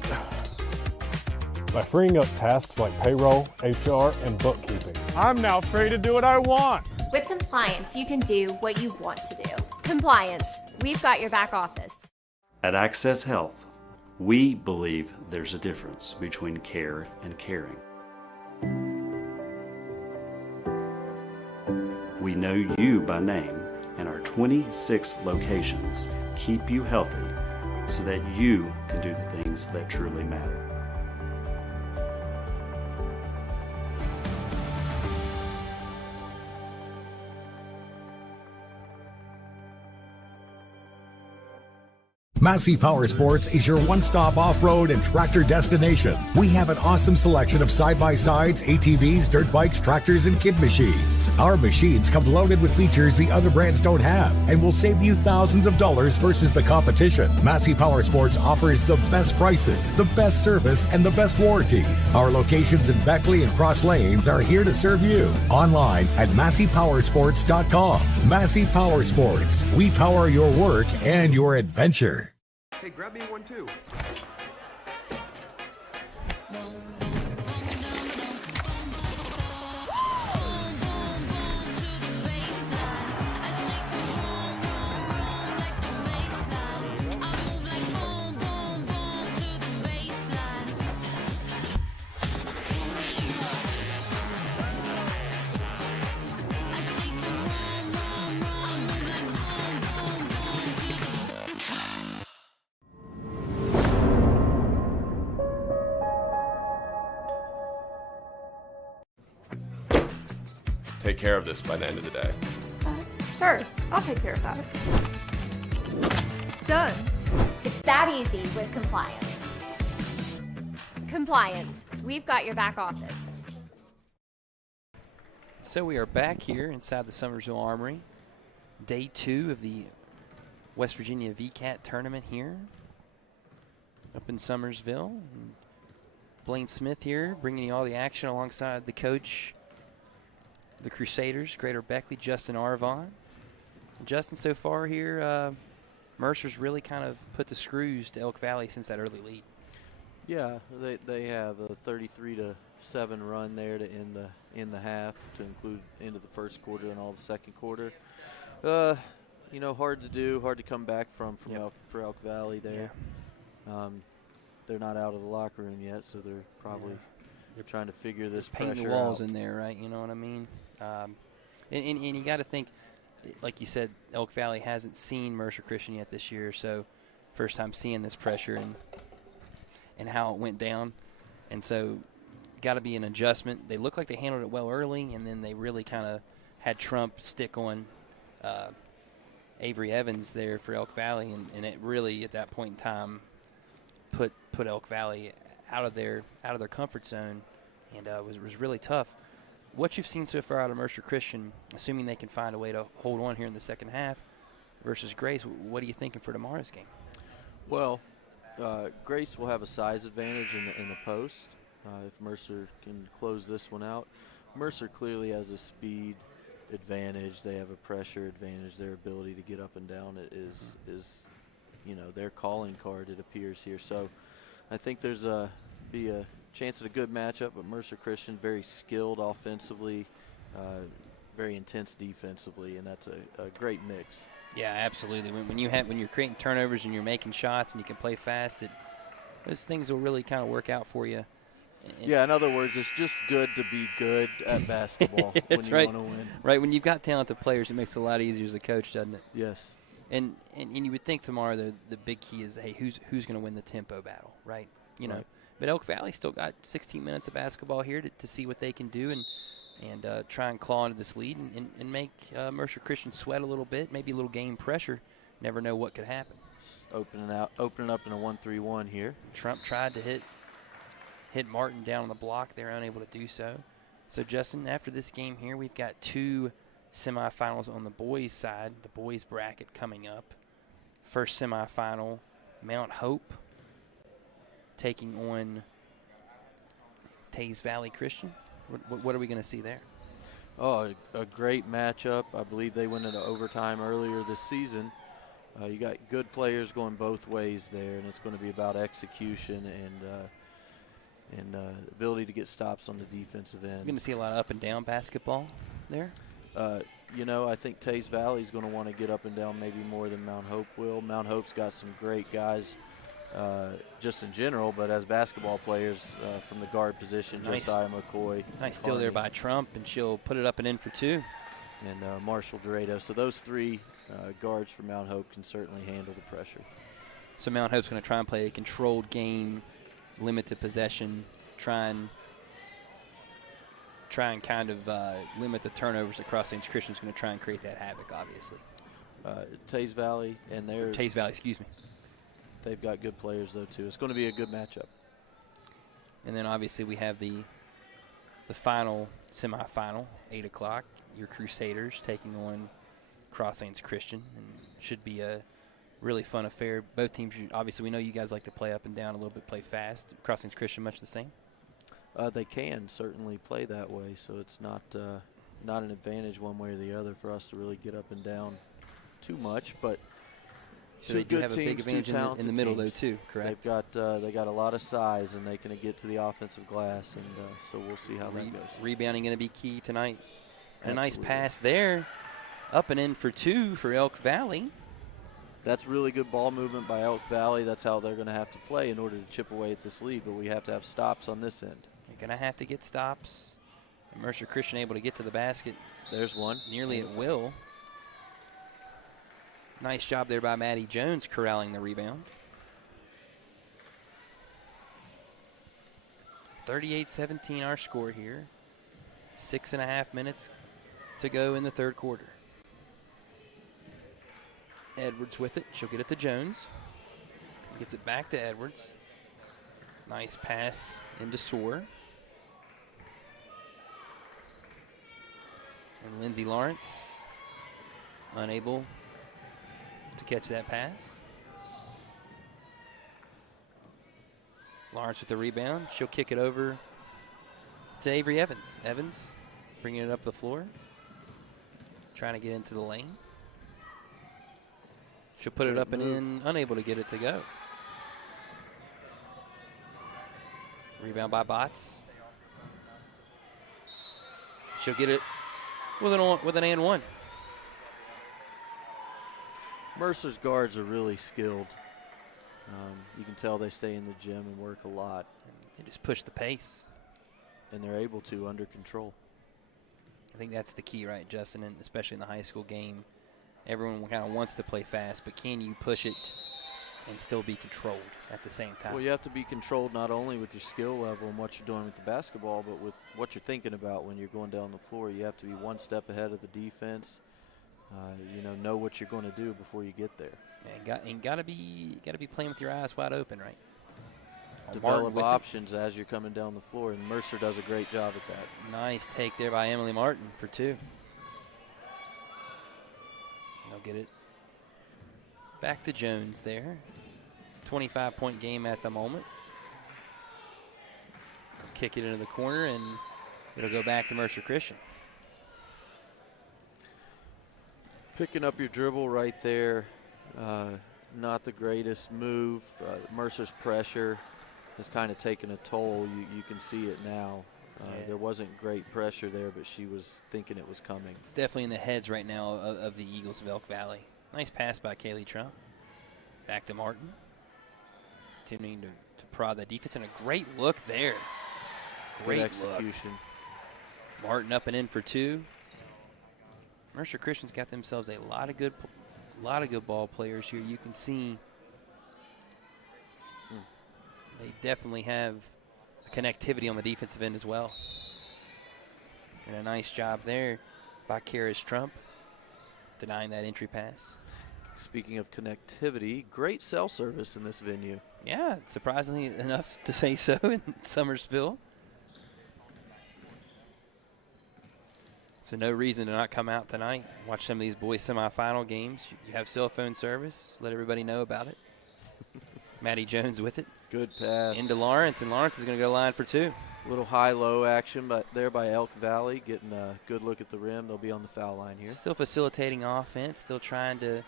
by freeing up tasks like payroll, HR, and bookkeeping. I'm now free to do what I want. With compliance, you can do what you want to do. Compliance, we've got your back office. At Access Health, we believe there's a difference between care and caring. We know you by name, and our 26 locations keep you healthy so that you can do the things that truly matter. Massey Power Sports is your one-stop off-road and tractor destination. We have an awesome selection of side-by-sides, ATVs, dirt bikes, tractors, and kid machines. Our machines come loaded with features the other brands don't have and will save you thousands of dollars versus the competition. Massey Power Sports offers the best prices, the best service, and the best warranties. Our locations in Beckley and Cross Lanes are here to serve you. Online at MasseyPowersports.com. Massey Power Sports. We power your work and your adventure. Hey, grab me one too. Take care of this by the end of the day. Sure, I'll take care of that. Done. It's that easy with compliance. Compliance, we've got your back office. So we are back here inside the Summersville Armory. Day 2 of the West Virginia Wvcat tournament here up in Summersville. And Blaine Smith here bringing you all the action alongside the coach, the Crusaders, Greater Beckley, Justin Arvon. Justin, so far here, Mercer's really kind of put the screws to Elk Valley since that early lead. Yeah, they have a 33-7 run there to end the half, to include into the first quarter and all the second quarter. You know, hard to do, hard to come back from Yep. for Elk Valley there. Yeah. They're not out of the locker room yet, so they're probably they're trying to figure this painting pressure the walls out. in there, right? You know what I mean? And you got to think, like you said, Elk Valley hasn't seen Mercer Christian yet this year, so first time seeing this pressure and how it went down. And so got to be an adjustment. They look like they handled it well early, and then they really kind of had Trump stick on Avery Evans there for Elk Valley, and it really at that point in time put Elk Valley out of their comfort zone, and was really tough. What you've seen so far out of Mercer Christian, assuming they can find a way to hold on here in the second half versus Grace, what are you thinking for tomorrow's game? Well, Grace will have a size advantage in the post if Mercer can close this one out. Mercer clearly has a speed advantage. They have a pressure advantage. Their ability to get up and down is their calling card, it appears here. So I think there's be a chance at a good matchup, but Mercer Christian very skilled offensively, very intense defensively, and that's a great mix. Yeah, absolutely. When you're creating turnovers and you're making shots and you can play fast, those things will really kind of work out for you. Yeah, in other words, it's just good to be good at basketball when you want to win. Right, when you've got talented players, it makes it a lot easier as a coach, doesn't it? Yes. And you would think tomorrow the big key is, hey, who's going to win the tempo battle, right? You know, but Elk Valley still got 16 minutes of basketball here to see what they can do and try and claw into this lead and make Mercer Christian sweat a little bit, maybe a little game pressure. Never know what could happen. Opening up in a 1-3-1 here. Trump tried to hit Martin down on the block. They're unable to do so. So, Justin, after this game here, we've got 2 semifinals on the boys' side, the boys' bracket coming up. First semifinal, Mount Hope taking on Tays Valley Christian. What are we going to see there? Oh, a great matchup. I believe they went into overtime earlier this season. You got good players going both ways there, and it's going to be about execution and ability to get stops on the defensive end. You're going to see a lot of up and down basketball there? You know, I think Tays Valley is going to want to get up and down maybe more than Mount Hope will. Mount Hope's got some great guys just in general, but as basketball players from the guard position, Josiah McCoy. Nice steal there by Trump, and she'll put it up and in for 2. And Marshall Dorado. So those 3 guards for Mount Hope can certainly handle the pressure. So Mount Hope's going to try and play a controlled game, limited possession, try and kind of limit the turnovers that Cross Saints Christian's going to try and create that havoc, obviously. Tays Valley and their Tays Valley, excuse me. They've got good players though too. It's going to be a good matchup. And then obviously we have the final semifinal, 8 o'clock. Your Crusaders taking on Cross Saints Christian, and should be a really fun affair. Both teams, obviously, we know you guys like to play up and down a little bit, play fast. Cross Saints Christian, much the same. They can certainly play that way, so it's not an advantage one way or the other for us to really get up and down too much. But so they do have a big advantage in the middle, though, too. Correct. They got a lot of size, and they can get to the offensive glass, and so we'll see how that goes. Rebounding going to be key tonight. A nice pass there, up and in for 2 for Elk Valley. That's really good ball movement by Elk Valley. That's how they're going to have to play in order to chip away at this lead, but we have to have stops on this end. They're going to have to get stops. And Mercer Christian able to get to the basket. There's one. Nearly at will. Nice job there by Maddie Jones corralling the rebound. 38-17 our score here. 6.5 minutes to go in the third quarter. Edwards with it. She'll get it to Jones. Gets it back to Edwards. Nice pass into Soar. And Lindsay Lawrence unable to catch that pass. Lawrence with the rebound. She'll kick it over to Avery Evans. Evans bringing it up the floor. Trying to get into the lane. She'll put it up and in, unable to get it to go. Rebound by Botts. She'll get it with an and one. Mercer's guards are really skilled. You can tell they stay in the gym and work a lot. They just push the pace. And they're able to under control. I think that's the key, right, Justin, and especially in the high school game. Everyone kind of wants to play fast, but can you push it and still be controlled at the same time? Well, you have to be controlled not only with your skill level and what you're doing with the basketball, but with what you're thinking about when you're going down the floor. You have to be one step ahead of the defense. Know what you're going to do before you get there. And got to be playing with your eyes wide open, right? Develop options as you're coming down the floor, and Mercer does a great job at that. Nice take there by Emily Martin for 2. They'll get it back to Jones there. 25-point game at the moment. They'll kick it into the corner, and it'll go back to Mercer Christian. Picking up your dribble right there, not the greatest move. Mercer's pressure has kind of taken a toll. You can see it now. There wasn't great pressure there, but she was thinking it was coming. It's definitely in the heads right now of the Eagles of Elk Valley. Nice pass by Kaylee Trump. Back to Martin. Continuing to prod that defense, and a great look there Great execution. Look. Martin up and in for 2. Mercer Christian's got themselves a lot of good ball players here. You can see they definitely have a connectivity on the defensive end as well. And a nice job there by Karis Trump, denying that entry pass. Speaking of connectivity, great cell service in this venue. Yeah, surprisingly enough to say so in Summersville. So no reason to not come out tonight. Watch some of these boys' semifinal games. You have cell phone service. Let everybody know about it. Matty Jones with it. Good pass. Into Lawrence, and Lawrence is going to go line for 2. A little high-low action but there by Elk Valley, getting a good look at the rim. They'll be on the foul line here. Still facilitating offense, still trying to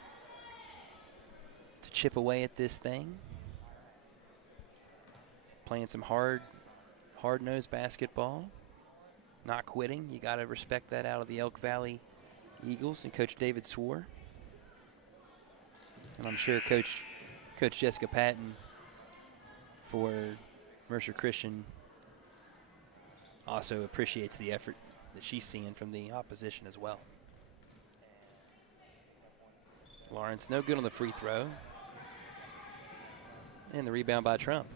chip away at this thing. Playing some hard-nosed basketball. Not quitting. You got to respect that out of the Elk Valley Eagles and Coach David Swore. And I'm sure Coach Jessica Patton for Mercer Christian also appreciates the effort that she's seeing from the opposition as well. Lawrence, no good on the free throw. And the rebound by Trump.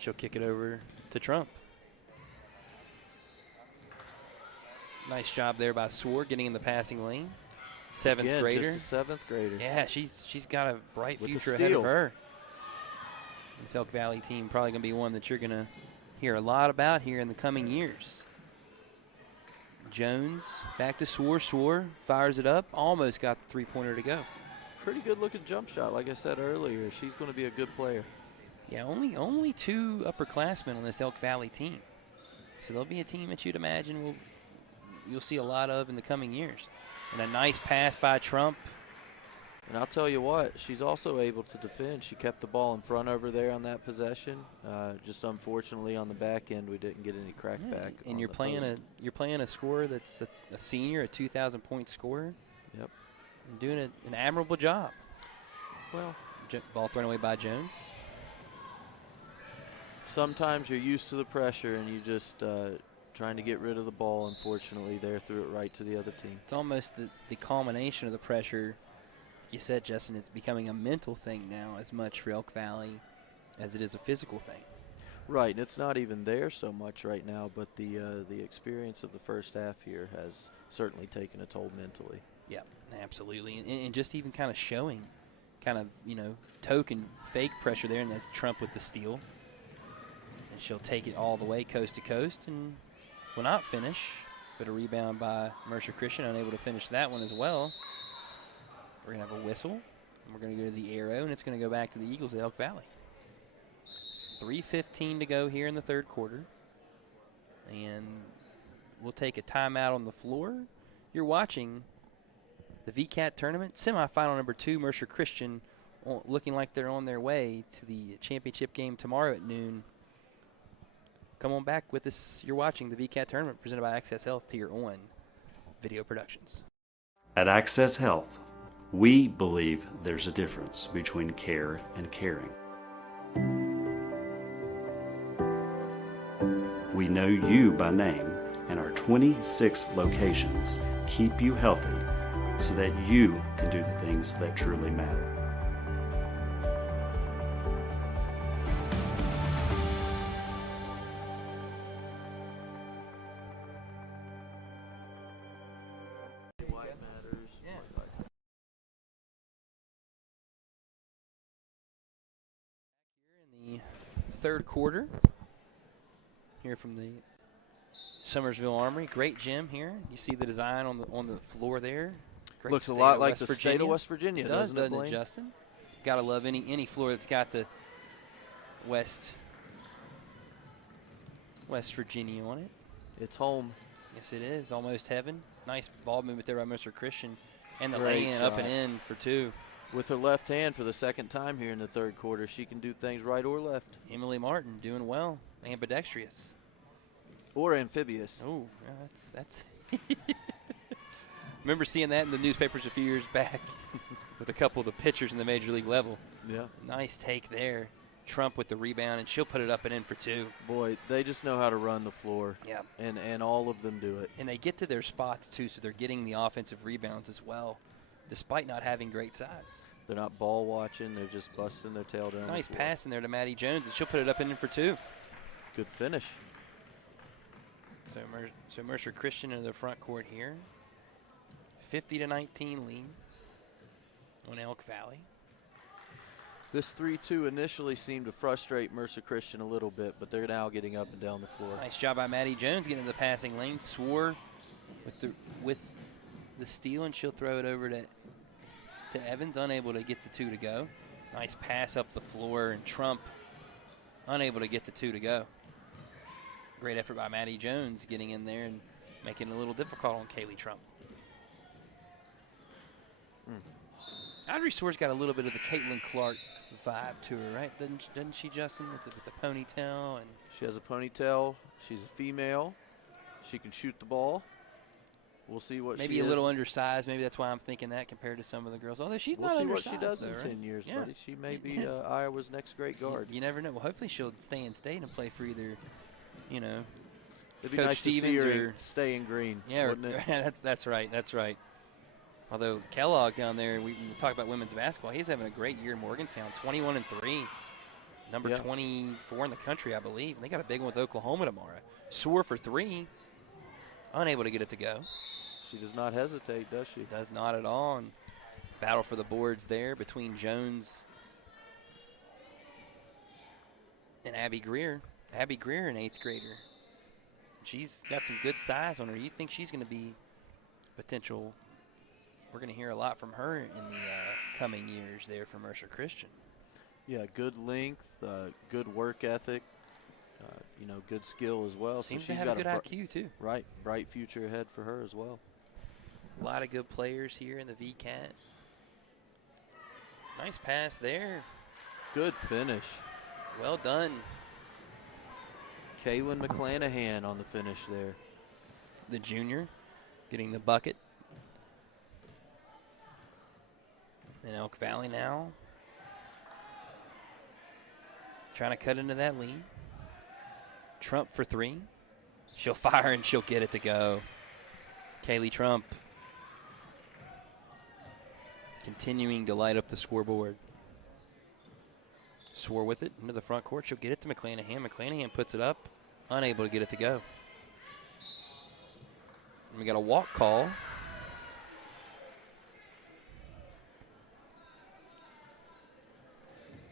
She'll kick it over to Trump. Nice job there by Swore, getting in the passing lane. Seventh grader. Just a 7th grader. Yeah, she's got a bright With future a ahead of steal. her. This Elk Valley team probably going to be one that you're going to hear a lot about here in the coming years. Jones back to Swore. Swore fires it up. Almost got the 3-pointer to go. Pretty good looking jump shot. Like I said earlier, she's going to be a good player. Yeah, only 2 upperclassmen on this Elk Valley team. So they'll be a team that you'd imagine you'll see a lot of in the coming years. And a nice pass by Trump. And I'll tell you what, she's also able to defend. She kept the ball in front of her there on that possession. Just unfortunately on the back end, we didn't get any crackback. And you're playing a scorer that's a senior, a 2,000-point scorer. Yep. And doing an admirable job. Well, ball thrown away by Jones. Sometimes you're used to the pressure and you just trying to get rid of the ball. Unfortunately, there threw it right to the other team. It's almost the culmination of the pressure. Like you said, Justin, it's becoming a mental thing now as much for Elk Valley as it is a physical thing. Right, and it's not even there so much right now, but the experience of the first half here has certainly taken a toll mentally. Yeah, absolutely. And just even kind of showing token fake pressure there, and that's Trump with the steal. And she'll take it all the way coast to coast and will not finish, but a rebound by Mercer Christian, unable to finish that one as well. We're going to have a whistle, and we're going to go to the arrow, and it's going to go back to the Eagles at Elk Valley. 3:15 to go here in the third quarter. And we'll take a timeout on the floor. You're watching the Wvcat tournament, semifinal number 2, Mercer Christian, looking like they're on their way to the championship game tomorrow at noon. Come on back with us. You're watching the Wvcat tournament presented by Access Health here on Video Productions. At Access Health, we believe there's a difference between care and caring. We know you by name, and our 26 locations keep you healthy so that you can do the things that truly matter. Third quarter here from the Summersville Armory. Great gym here. You see the design on the floor there. Great. Looks a lot like the state of West Virginia. It doesn't it, Justin? Gotta love any floor that's got the West Virginia on it. It's home. Yes, it is. Almost heaven. Nice ball movement there by Mercer Christian, and the Great lay-in shot. up and in for 2. With her left hand for the second time here in the third quarter, she can do things right or left. Emily Martin doing well. Ambidextrous. Or amphibious. Oh, that's remember seeing that in the newspapers a few years back with a couple of the pitchers in the major league level. Yeah. Nice take there. Trump with the rebound, and she'll put it up and in for 2. Boy, they just know how to run the floor. Yeah. And all of them do it. And they get to their spots, too, so they're getting the offensive rebounds as well, despite not having great size. They're not ball watching. They're just busting their tail down. Nice pass in there to Maddie Jones, and she'll put it up and in for 2. Good finish. So Mercer Christian into the front court here. 50-19 lead on Elk Valley. This 3-2 initially seemed to frustrate Mercer Christian a little bit, but they're now getting up and down the floor. Nice job by Maddie Jones getting into the passing lane. Swore with the steal, and she'll throw it over to Evans, unable to get the 2 to go. Nice pass up the floor, and Trump unable to get the 2 to go. Great effort by Maddie Jones getting in there and making it a little difficult on Kaylee Trump. Audrey Swear's got a little bit of the Caitlin Clark vibe to her, right? Doesn't she, Justin, with the ponytail? And she has a ponytail. She's a female. She can shoot the ball. We'll see what maybe she a is. little undersized. Maybe that's why I'm thinking that compared to some of the girls. Although she's we'll not see undersized, what she does though, in right? 10 years, yeah. buddy. She may be Iowa's next great guard. You never know. Well, hopefully she'll stay in state and play for either, It'd be Coach nice Stevens to see her or stay in green. Yeah, wouldn't it? that's right. That's right. Although Kellogg down there, we talk about women's basketball. He's having a great year in Morgantown, 21-3, number 24 in the country, I believe. And they got a big one with Oklahoma tomorrow. Soar for 3, unable to get it to go. She does not hesitate, does she? Does not at all. And battle for the boards there between Jones and Abby Greer. Abby Greer, an 8th grader. She's got some good size on her. You think she's going to be potential? We're going to hear a lot from her in the coming years there for Mercer Christian. Yeah, good length, good work ethic, good skill as well. Seems so to she's have got a good IQ too. Right, bright future ahead for her as well. A lot of good players here in the Wvcat. Nice pass there. Good finish. Well done. Kaylin McClanahan on the finish there. The junior getting the bucket. In Elk Valley now. Trying to cut into that lead. Trump for 3. She'll fire and she'll get it to go. Kaylee Trump continuing to light up the scoreboard. Swore with it into the front court. She'll get it to McClanahan. McClanahan puts it up. Unable to get it to go. And we got a walk call.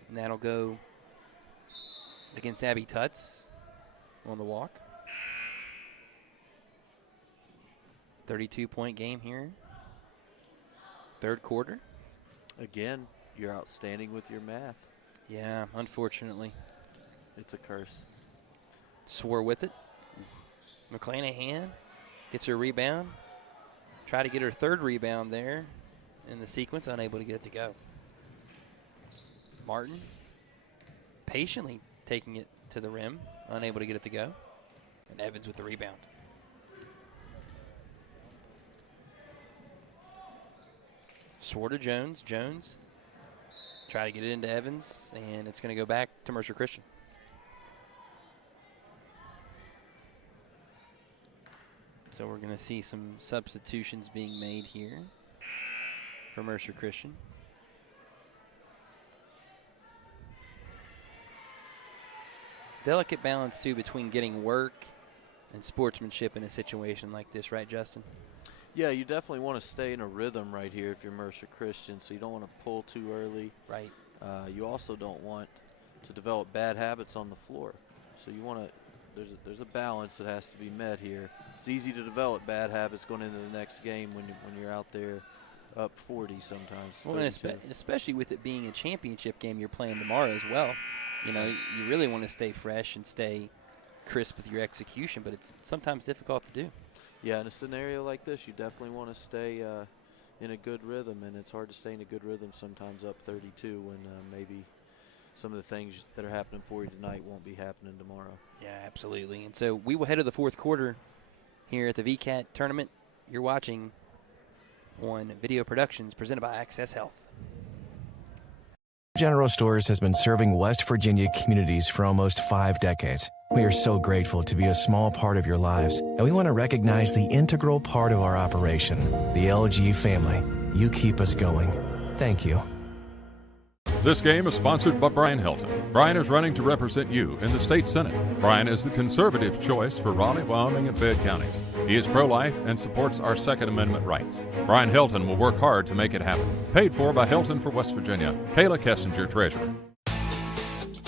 And that'll go against Abby Tutz on the walk. 32-point game here. 3rd quarter. Again, you're outstanding with your math. Yeah, unfortunately. It's a curse. Swore with it. McClanahan gets her rebound. Try to get her 3rd rebound there in the sequence. Unable to get it to go. Martin patiently taking it to the rim. Unable to get it to go. And Evans with the rebound. Swore to Jones. Jones try to get it into Evans, and it's going to go back to Mercer Christian. So we're going to see some substitutions being made here for Mercer Christian. Delicate balance, too, between getting work and sportsmanship in a situation like this, right, Justin? Yeah, you definitely want to stay in a rhythm right here if you're Mercer Christian, so you don't want to pull too early. Right. You also don't want to develop bad habits on the floor. So you want to, there's a balance that has to be met here. It's easy to develop bad habits going into the next game when you're out there up 40 sometimes. Well, and especially with it being a championship game you're playing tomorrow as well. You know, you really want to stay fresh and stay crisp with your execution, but it's sometimes difficult to do. Yeah, in a scenario like this, you definitely want to stay in a good rhythm, and it's hard to stay in a good rhythm sometimes up 32 when maybe some of the things that are happening for you tonight won't be happening tomorrow. Yeah, absolutely. And so we will head to the 4th quarter here at the Wvcat tournament. You're watching on Video Productions presented by Access Health. General Stores has been serving West Virginia communities for almost 5 decades. We are so grateful to be a small part of your lives, and we want to recognize the integral part of our operation, the LG family. You keep us going. Thank you. This game is sponsored by Brian Helton. Brian is running to represent you in the state senate. Brian is the conservative choice for Raleigh, Wyoming, and Fayette counties. He is pro-life and supports our Second Amendment rights. Brian Helton will work hard to make it happen. Paid for by Helton for West Virginia. Kayla Kessinger, Treasurer.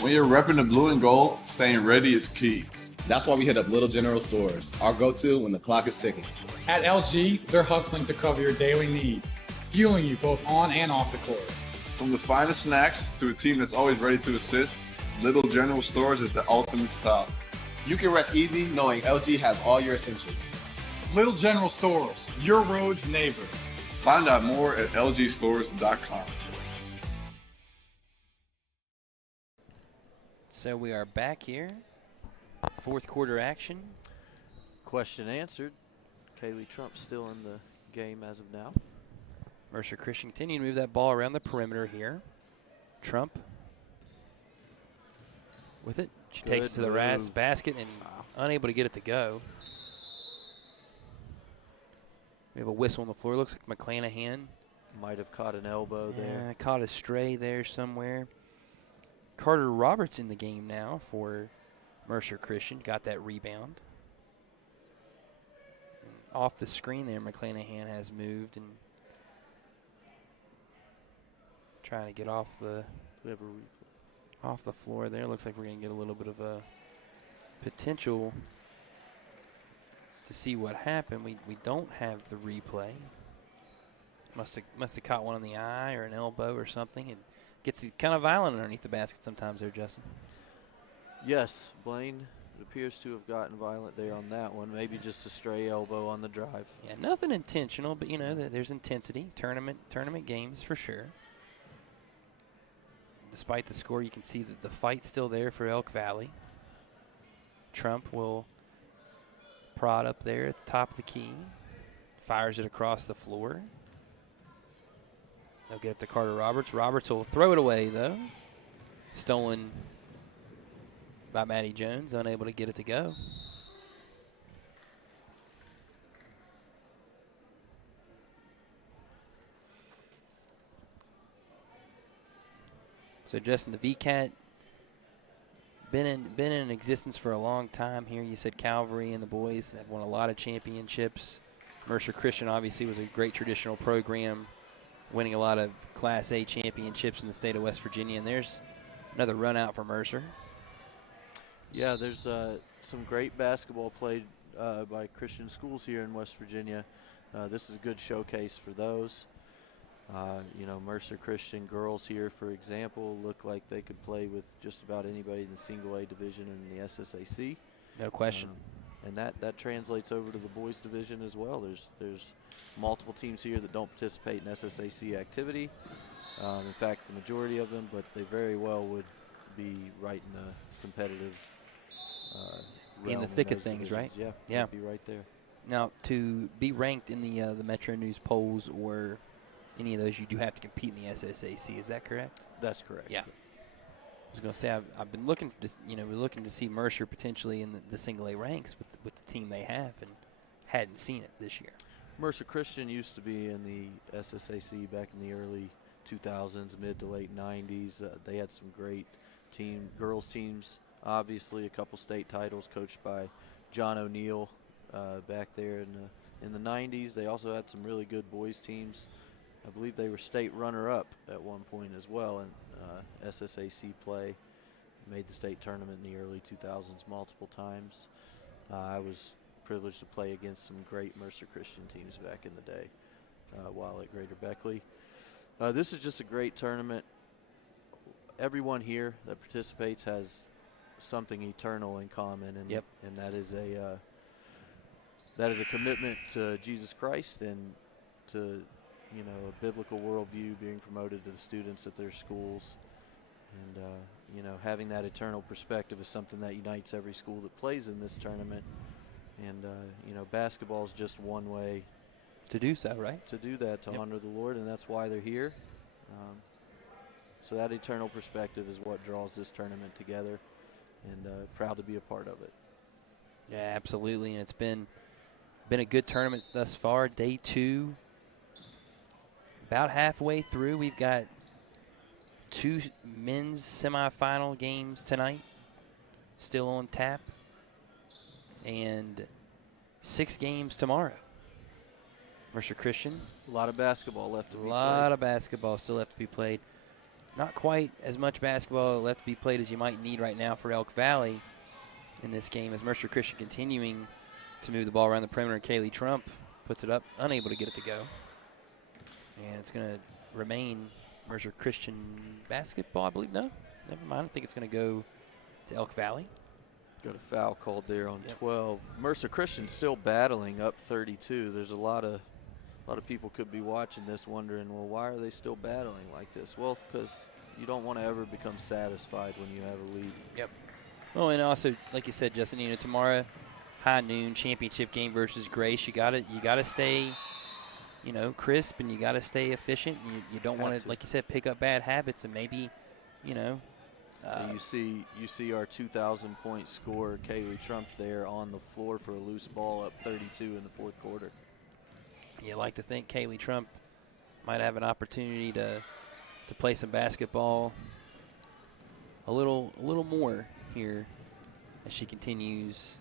When you're repping the blue and gold, staying ready is key. That's why we hit up Little General Stores, our go-to when the clock is ticking. At LG, they're hustling to cover your daily needs, fueling you both on and off the court. From the finest snacks to a team that's always ready to assist, Little General Stores is the ultimate stop. You can rest easy knowing LG has all your essentials. Little General Stores, your road's neighbor. Find out more at lgstores.com. So we are back here. Fourth quarter action. Question answered. Kaylee Trump still in the game as of now. Mercer Christian continuing to move that ball around the perimeter here. Trump with it. She takes it to the basket and unable to get it to go. We have a whistle on the floor. Looks like McClanahan might have caught an elbow there. Caught a stray there somewhere. Carter Roberts in the game now for Mercer Christian. Got that rebound. And off the screen there, McClanahan has moved and trying to get off the floor there. Looks like we're going to get a little bit of a potential to see what happened. We don't have the replay. Must have caught one in the eye or an elbow or something. It gets kind of violent underneath the basket sometimes there, Justin. Yes, Blaine appears to have gotten violent there on that one. Maybe just a stray elbow on the drive. Yeah, nothing intentional, but you know there's intensity. Tournament games for sure. Despite the score, you can see that the fight's still there for Elk Valley. Trump will prod up there at the top of the key. Fires it across the floor. They'll get it to Carter Roberts. Roberts will throw it away, though. Stolen by Maddie Jones, unable to get it to go. So Justin, the Wvcat been in existence for a long time here. You said Calvary and the boys have won a lot of championships. Mercer Christian obviously was a great traditional program, winning a lot of Class A championships in the state of West Virginia. And there's another run out for Mercer. Yeah, there's some great basketball played by Christian schools here in West Virginia. This is a good showcase for those. You know, Mercer Christian girls here, for example, look like they could play with just about anybody in the single A division in the SSAC. No question. And that translates over to the boys division as well. There's multiple teams here that don't participate in SSAC activity. In fact, the majority of them, but they very well would be right in the competitive in the thick of things, divisions. right? Yeah, be right there. Now, to be ranked in the Metro News polls or any of those, you do have to compete in the SSAC. Is that correct? That's correct. Yeah. I was going to say I've been looking we're looking to see Mercer potentially in the single A ranks with the team they have, and hadn't seen it this year. Mercer Christian used to be in the SSAC back in the early 2000s, mid to late 90s. They had some great girls teams. Obviously, a couple state titles coached by John O'Neill back there in the 90s. They also had some really good boys teams. I believe they were state runner-up at one point as well in SSAC play. Made the state tournament in the early 2000s multiple times. I was privileged to play against some great Mercer Christian teams back in the day while at Greater Beckley. This is just a great tournament. Everyone here that participates has something eternal in common, and and that is a commitment to Jesus Christ and to a biblical worldview being promoted to the students at their schools. And, having that eternal perspective is something that unites every school that plays in this tournament. And, basketball is just one way to do so, right? To do that, to honor the Lord, and that's why they're here. So that eternal perspective is what draws this tournament together, and proud to be a part of it. Yeah, absolutely, and it's been a good tournament thus far. Day 2, about halfway through. We've got 2 men's semifinal games tonight, still on tap, and 6 games tomorrow. Mercer Christian. A lot of basketball left to be played. A lot of basketball still left to be played. Not quite as much basketball left to be played as you might need right now for Elk Valley in this game, as Mercer Christian continuing to move the ball around the perimeter. Kaylee Trump puts it up, unable to get it to go. And it's going to remain Mercer Christian basketball, I believe. No, never mind. I think it's going to go to Elk Valley. Got a foul called there on 12. Mercer Christian still battling up 32. There's a lot of people could be watching this wondering, well, why are they still battling like this? Well, because you don't want to ever become satisfied when you have a lead. Yep. Well, and also, like you said, Justin, tomorrow, high noon championship game versus Grace. You gotta stay, crisp, and you gotta stay efficient. You don't want to, like you said, pick up bad habits, and maybe, you see our 2,000-point scorer, Kaylee Trump, there on the floor for a loose ball, up 32 in the fourth quarter. You like to think Kaylee Trump might have an opportunity to play some basketball a little more here as she continues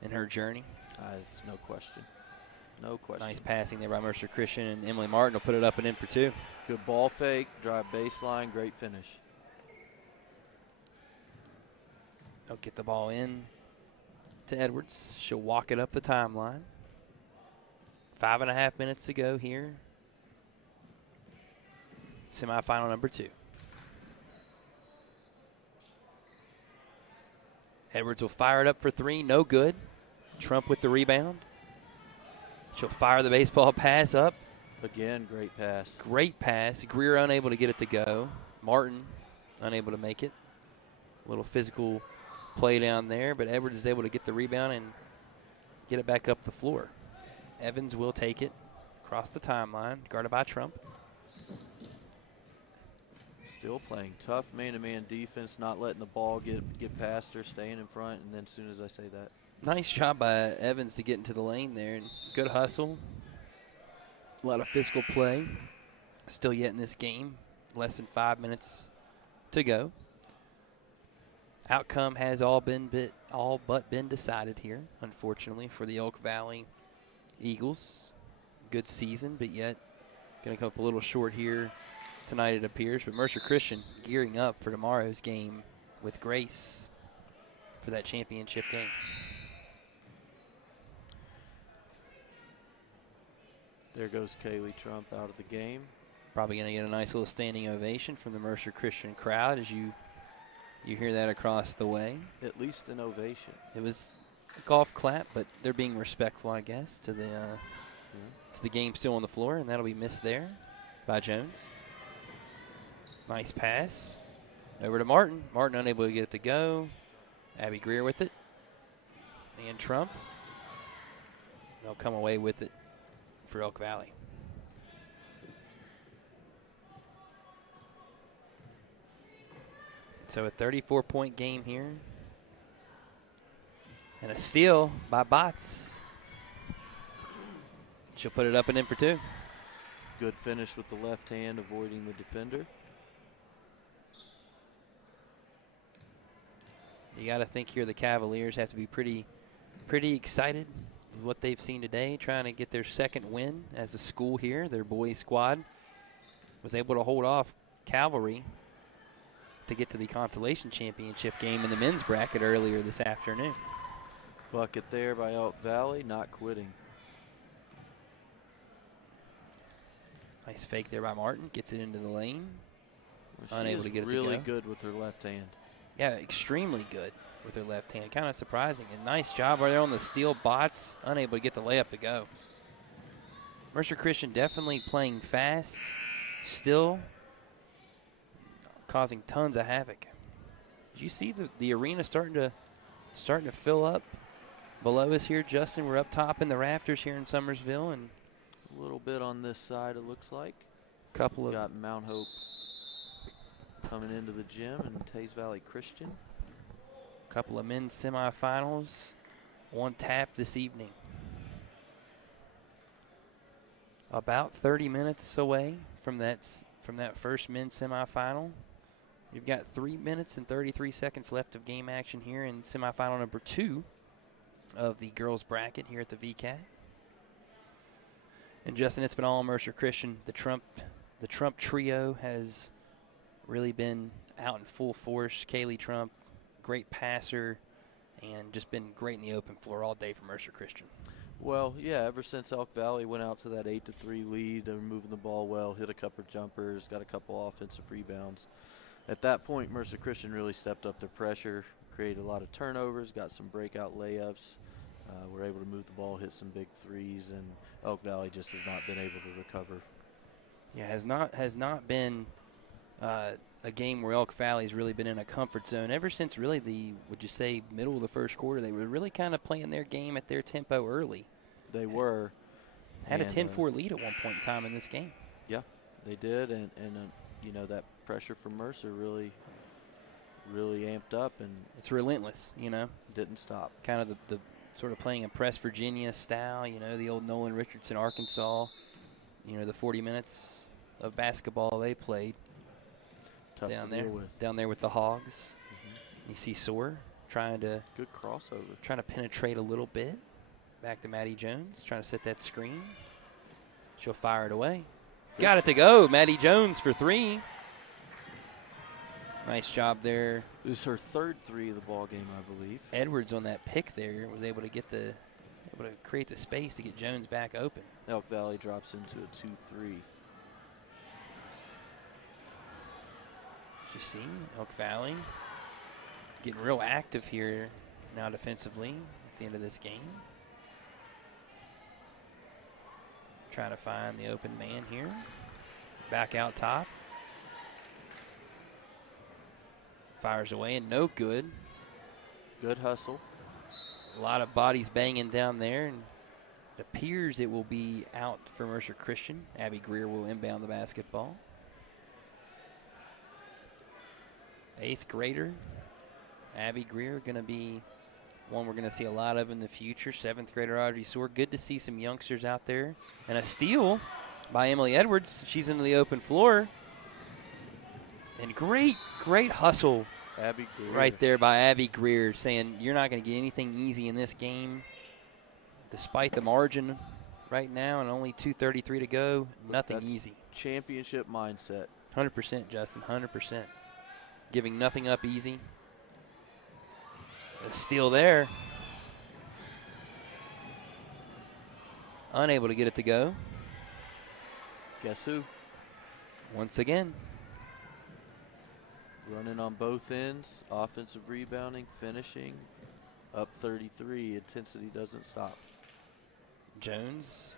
in her journey. No question. No question. Nice passing there by Mercer Christian, and Emily Martin will put it up and in for 2. Good ball fake, drive baseline, great finish. They'll get the ball in to Edwards. She'll walk it up the timeline. 5.5 minutes to go here. Semifinal number 2. Edwards will fire it up for 3. No good. Trump with the rebound. She'll fire the baseball pass up. Again, great pass. Great pass. Greer unable to get it to go. Martin unable to make it. A little physical play down there, but Edwards is able to get the rebound and get it back up the floor. Evans will take it across the timeline, guarded by Trump. Still playing tough man-to-man defense, not letting the ball get past her, staying in front, and then as soon as I say that. Nice job by Evans to get into the lane there, and good hustle. A lot of physical play. Still yet in this game, less than 5 minutes to go. Outcome has all but been decided here, unfortunately, for the Elk Valley Eagles. Good season, but yet going to come up a little short here tonight, it appears. But Mercer Christian gearing up for tomorrow's game with Grace for that championship game. There goes Kaylee Trump out of the game. Probably going to get a nice little standing ovation from the Mercer Christian crowd as you hear that across the way. At least an ovation. It was a golf clap, but they're being respectful, I guess, to the game still on the floor, and that'll be missed there by Jones. Nice pass. Over to Martin. Martin unable to get it to go. Abby Greer with it. And Trump. They'll come away with it for Elk Valley. So a 34-point game here. And a steal by Botts. She'll put it up and in for 2. Good finish with the left hand, avoiding the defender. You got to think here the Cavaliers have to be pretty excited with what they've seen today, trying to get their second win as a school here. Their boys squad was able to hold off Cavalry to get to the consolation championship game in the men's bracket earlier this afternoon. Bucket there by Elk Valley, not quitting. Nice fake there by Martin. Gets it into the lane. Well, unable to get it to go. Really good with her left hand. Yeah, extremely good with her left hand. Kind of surprising. And nice job right there on the steal. Botts unable to get the layup to go. Mercer Christian definitely playing fast. Still causing tons of havoc. Did you see the arena starting to fill up below us here, Justin? We're up top in the rafters here in Summersville, and a little bit on this side, it looks like. Couple of got Mount Hope coming into the gym in Tays Valley Christian. Couple of men's semifinals on tap this evening. About 30 minutes away from that first men's semifinal. You've got 3 minutes and 33 seconds left of game action here in semifinal number 2 of the girls bracket here at the Wvcat. And Justin, it's been all Mercer Christian. The Trump trio has really been out in full force. Kaylee Trump, great passer, and just been great in the open floor all day for Mercer Christian. Well, yeah, ever since Elk Valley went out to that 8-3 lead, they were moving the ball well, hit a couple jumpers, got a couple offensive rebounds. At that point, Mercer Christian really stepped up their pressure, created a lot of turnovers, got some breakout layups, were able to move the ball, hit some big threes, and Elk Valley just has not been able to recover. Yeah, has not been a game where Elk Valley's really been in a comfort zone ever since really would you say, middle of the first quarter. They were really kind of playing their game at their tempo early. They were. Had a 10-4 lead at one point in time in this game. Yeah, they did, and you know, that pressure from Mercer really amped up, and it's relentless, you know. Didn't stop. Kind of the sort of playing impress Virginia style, you know, the old Nolan Richardson, Arkansas, you know, the 40 minutes of basketball they played. Tough down to there, deal with. down there with the Hogs. You see Soar trying to good crossover, trying to penetrate a little bit. Back to Maddie Jones, trying to set that screen. She'll fire it away. Got it to go. Maddie Jones for 3. Nice job there. It was her third 3 of the ball game, I believe. Edwards on that pick there was able to create the space to get Jones back open. Elk Valley drops into a 2-3. You see, Elk Valley getting real active here now defensively at the end of this game. Trying to find the open man here. Back out top. Fires away and no good. Good hustle. A lot of bodies banging down there, and it appears it will be out for Mercer Christian. Abby Greer will inbound the basketball. 8th grader, Abby Greer, going to be one we're going to see a lot of in the future. 7th grader Audrey Soar. Good to see some youngsters out there. And a steal by Emily Edwards. She's into the open floor. And great hustle Abby Greer. Right there by Abby Greer, saying you're not going to get anything easy in this game. Despite the margin right now and only 2:33 to go, nothing easy. Championship mindset. 100%, Justin, 100%. Giving nothing up easy. A steal there. Unable to get it to go. Guess who? Once again. Running on both ends, offensive rebounding, finishing, up 33. Intensity doesn't stop. Jones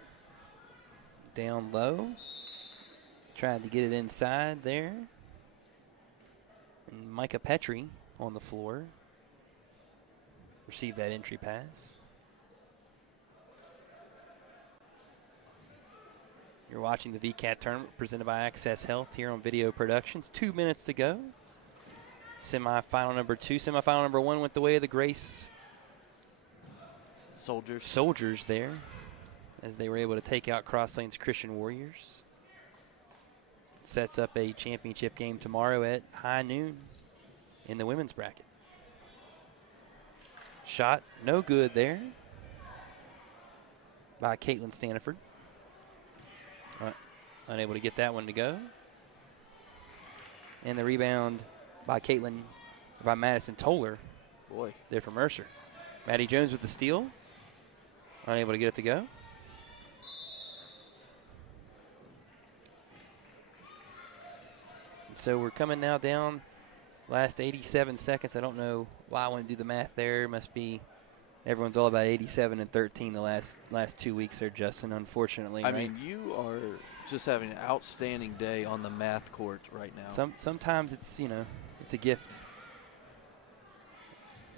down low. Tried to get it inside there. And Micah Petrie on the floor. Received that entry pass. You're watching the Wvcat tournament presented by Access Health here on Video Productions. 2 minutes to go. Semifinal number 2. Semifinal number 1 went the way of the Grace Soldiers there, as they were able to take out Cross Lanes Christian Warriors. Sets up a championship game tomorrow at high noon in the women's bracket. Shot no good there by Caitlin Staniford. Unable to get that one to go. And the rebound by Madison Toller. Boy. There for Mercer. Maddie Jones with the steal. Unable to get it to go. And so we're coming now down last 87 seconds. I don't know why I want to do the math there. Must be everyone's all about 87 and 13 the last 2 weeks there, Justin, unfortunately. I mean, you are just having an outstanding day on the math court right now. Sometimes it's, it's a gift.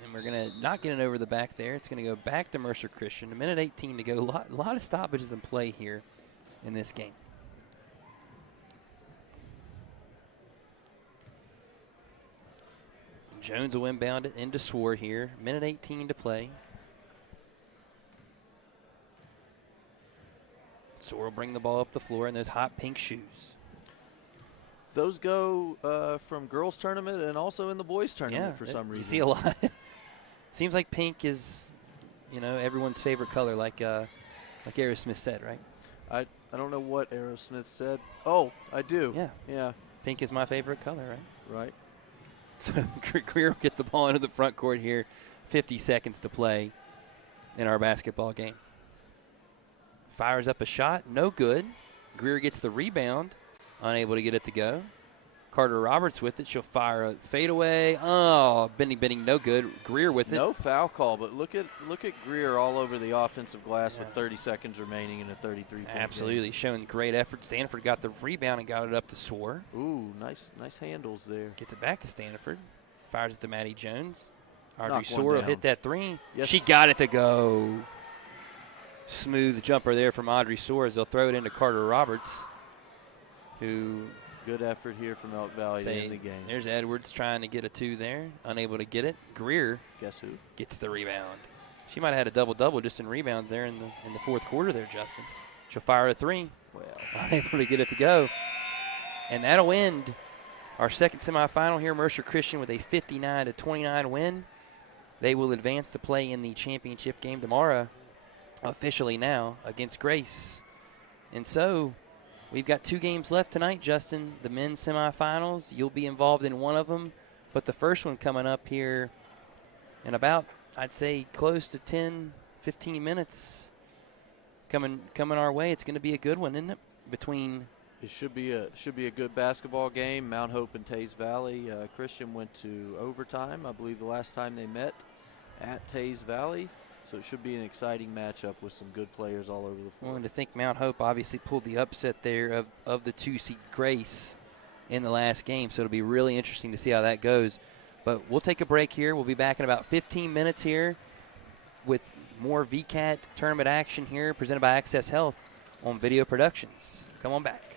And we're going to not get it over the back there. It's going to go back to Mercer Christian. 1:18 to go. A lot of stoppages in play here in this game. Jones will inbound it into Swore here. Minute 18 to play. Swore will bring the ball up the floor in those hot pink shoes. Those go from girls tournament and also in the boys tournament for some reason. You see a lot. Seems like pink is, everyone's favorite color, like Aerosmith said, right? I don't know what Aerosmith said. Oh, I do. Yeah. Pink is my favorite color, right? Right. So Greer will get the ball into the front court here. 50 seconds to play in our basketball game. Fires up a shot, no good. Greer gets the rebound, unable to get it to go. Carter Roberts with it. She'll fire a fadeaway. Oh, bending, no good. Greer with it. No foul call, but look at Greer all over the offensive glass with 30 seconds remaining in a 33-point Absolutely, game. showing great effort. Stanford got the rebound and got it up to Swore. Ooh, nice handles there. Gets it back to Stanford. Fires it to Maddie Jones. Audrey Knock one Swore will down. hit that three. Yes. She got it to go. Smooth jumper there from Audrey Swore as they'll throw it into Carter Roberts, who good effort here from Elk Valley to end the game. There's Edwards trying to get a two there, unable to get it. Greer, guess who, gets the rebound. She might have had a double-double just in rebounds there in the fourth quarter there, Justin. She'll fire a three. Well, unable to get it to go. And that'll end our second semifinal here. Mercer Christian with a 59-29 win. They will advance to play in the championship game tomorrow, officially now, against Grace. And so we've got 2 games left tonight, Justin. The men's semifinals, you'll be involved in one of them. But the first one coming up here in about, I'd say, close to 10, 15 minutes coming our way. It's going to be a good one, isn't it? It should be a good basketball game. Mount Hope and Tays Valley. Christian went to overtime, I believe, the last time they met at Tays Valley. So it should be an exciting matchup with some good players all over the floor. Well, and to think Mount Hope obviously pulled the upset there of the 2-seed Grace in the last game. So it'll be really interesting to see how that goes. But we'll take a break here. We'll be back in about 15 minutes here with more Wvcat tournament action here presented by Access Health on Video Productions. Come on back.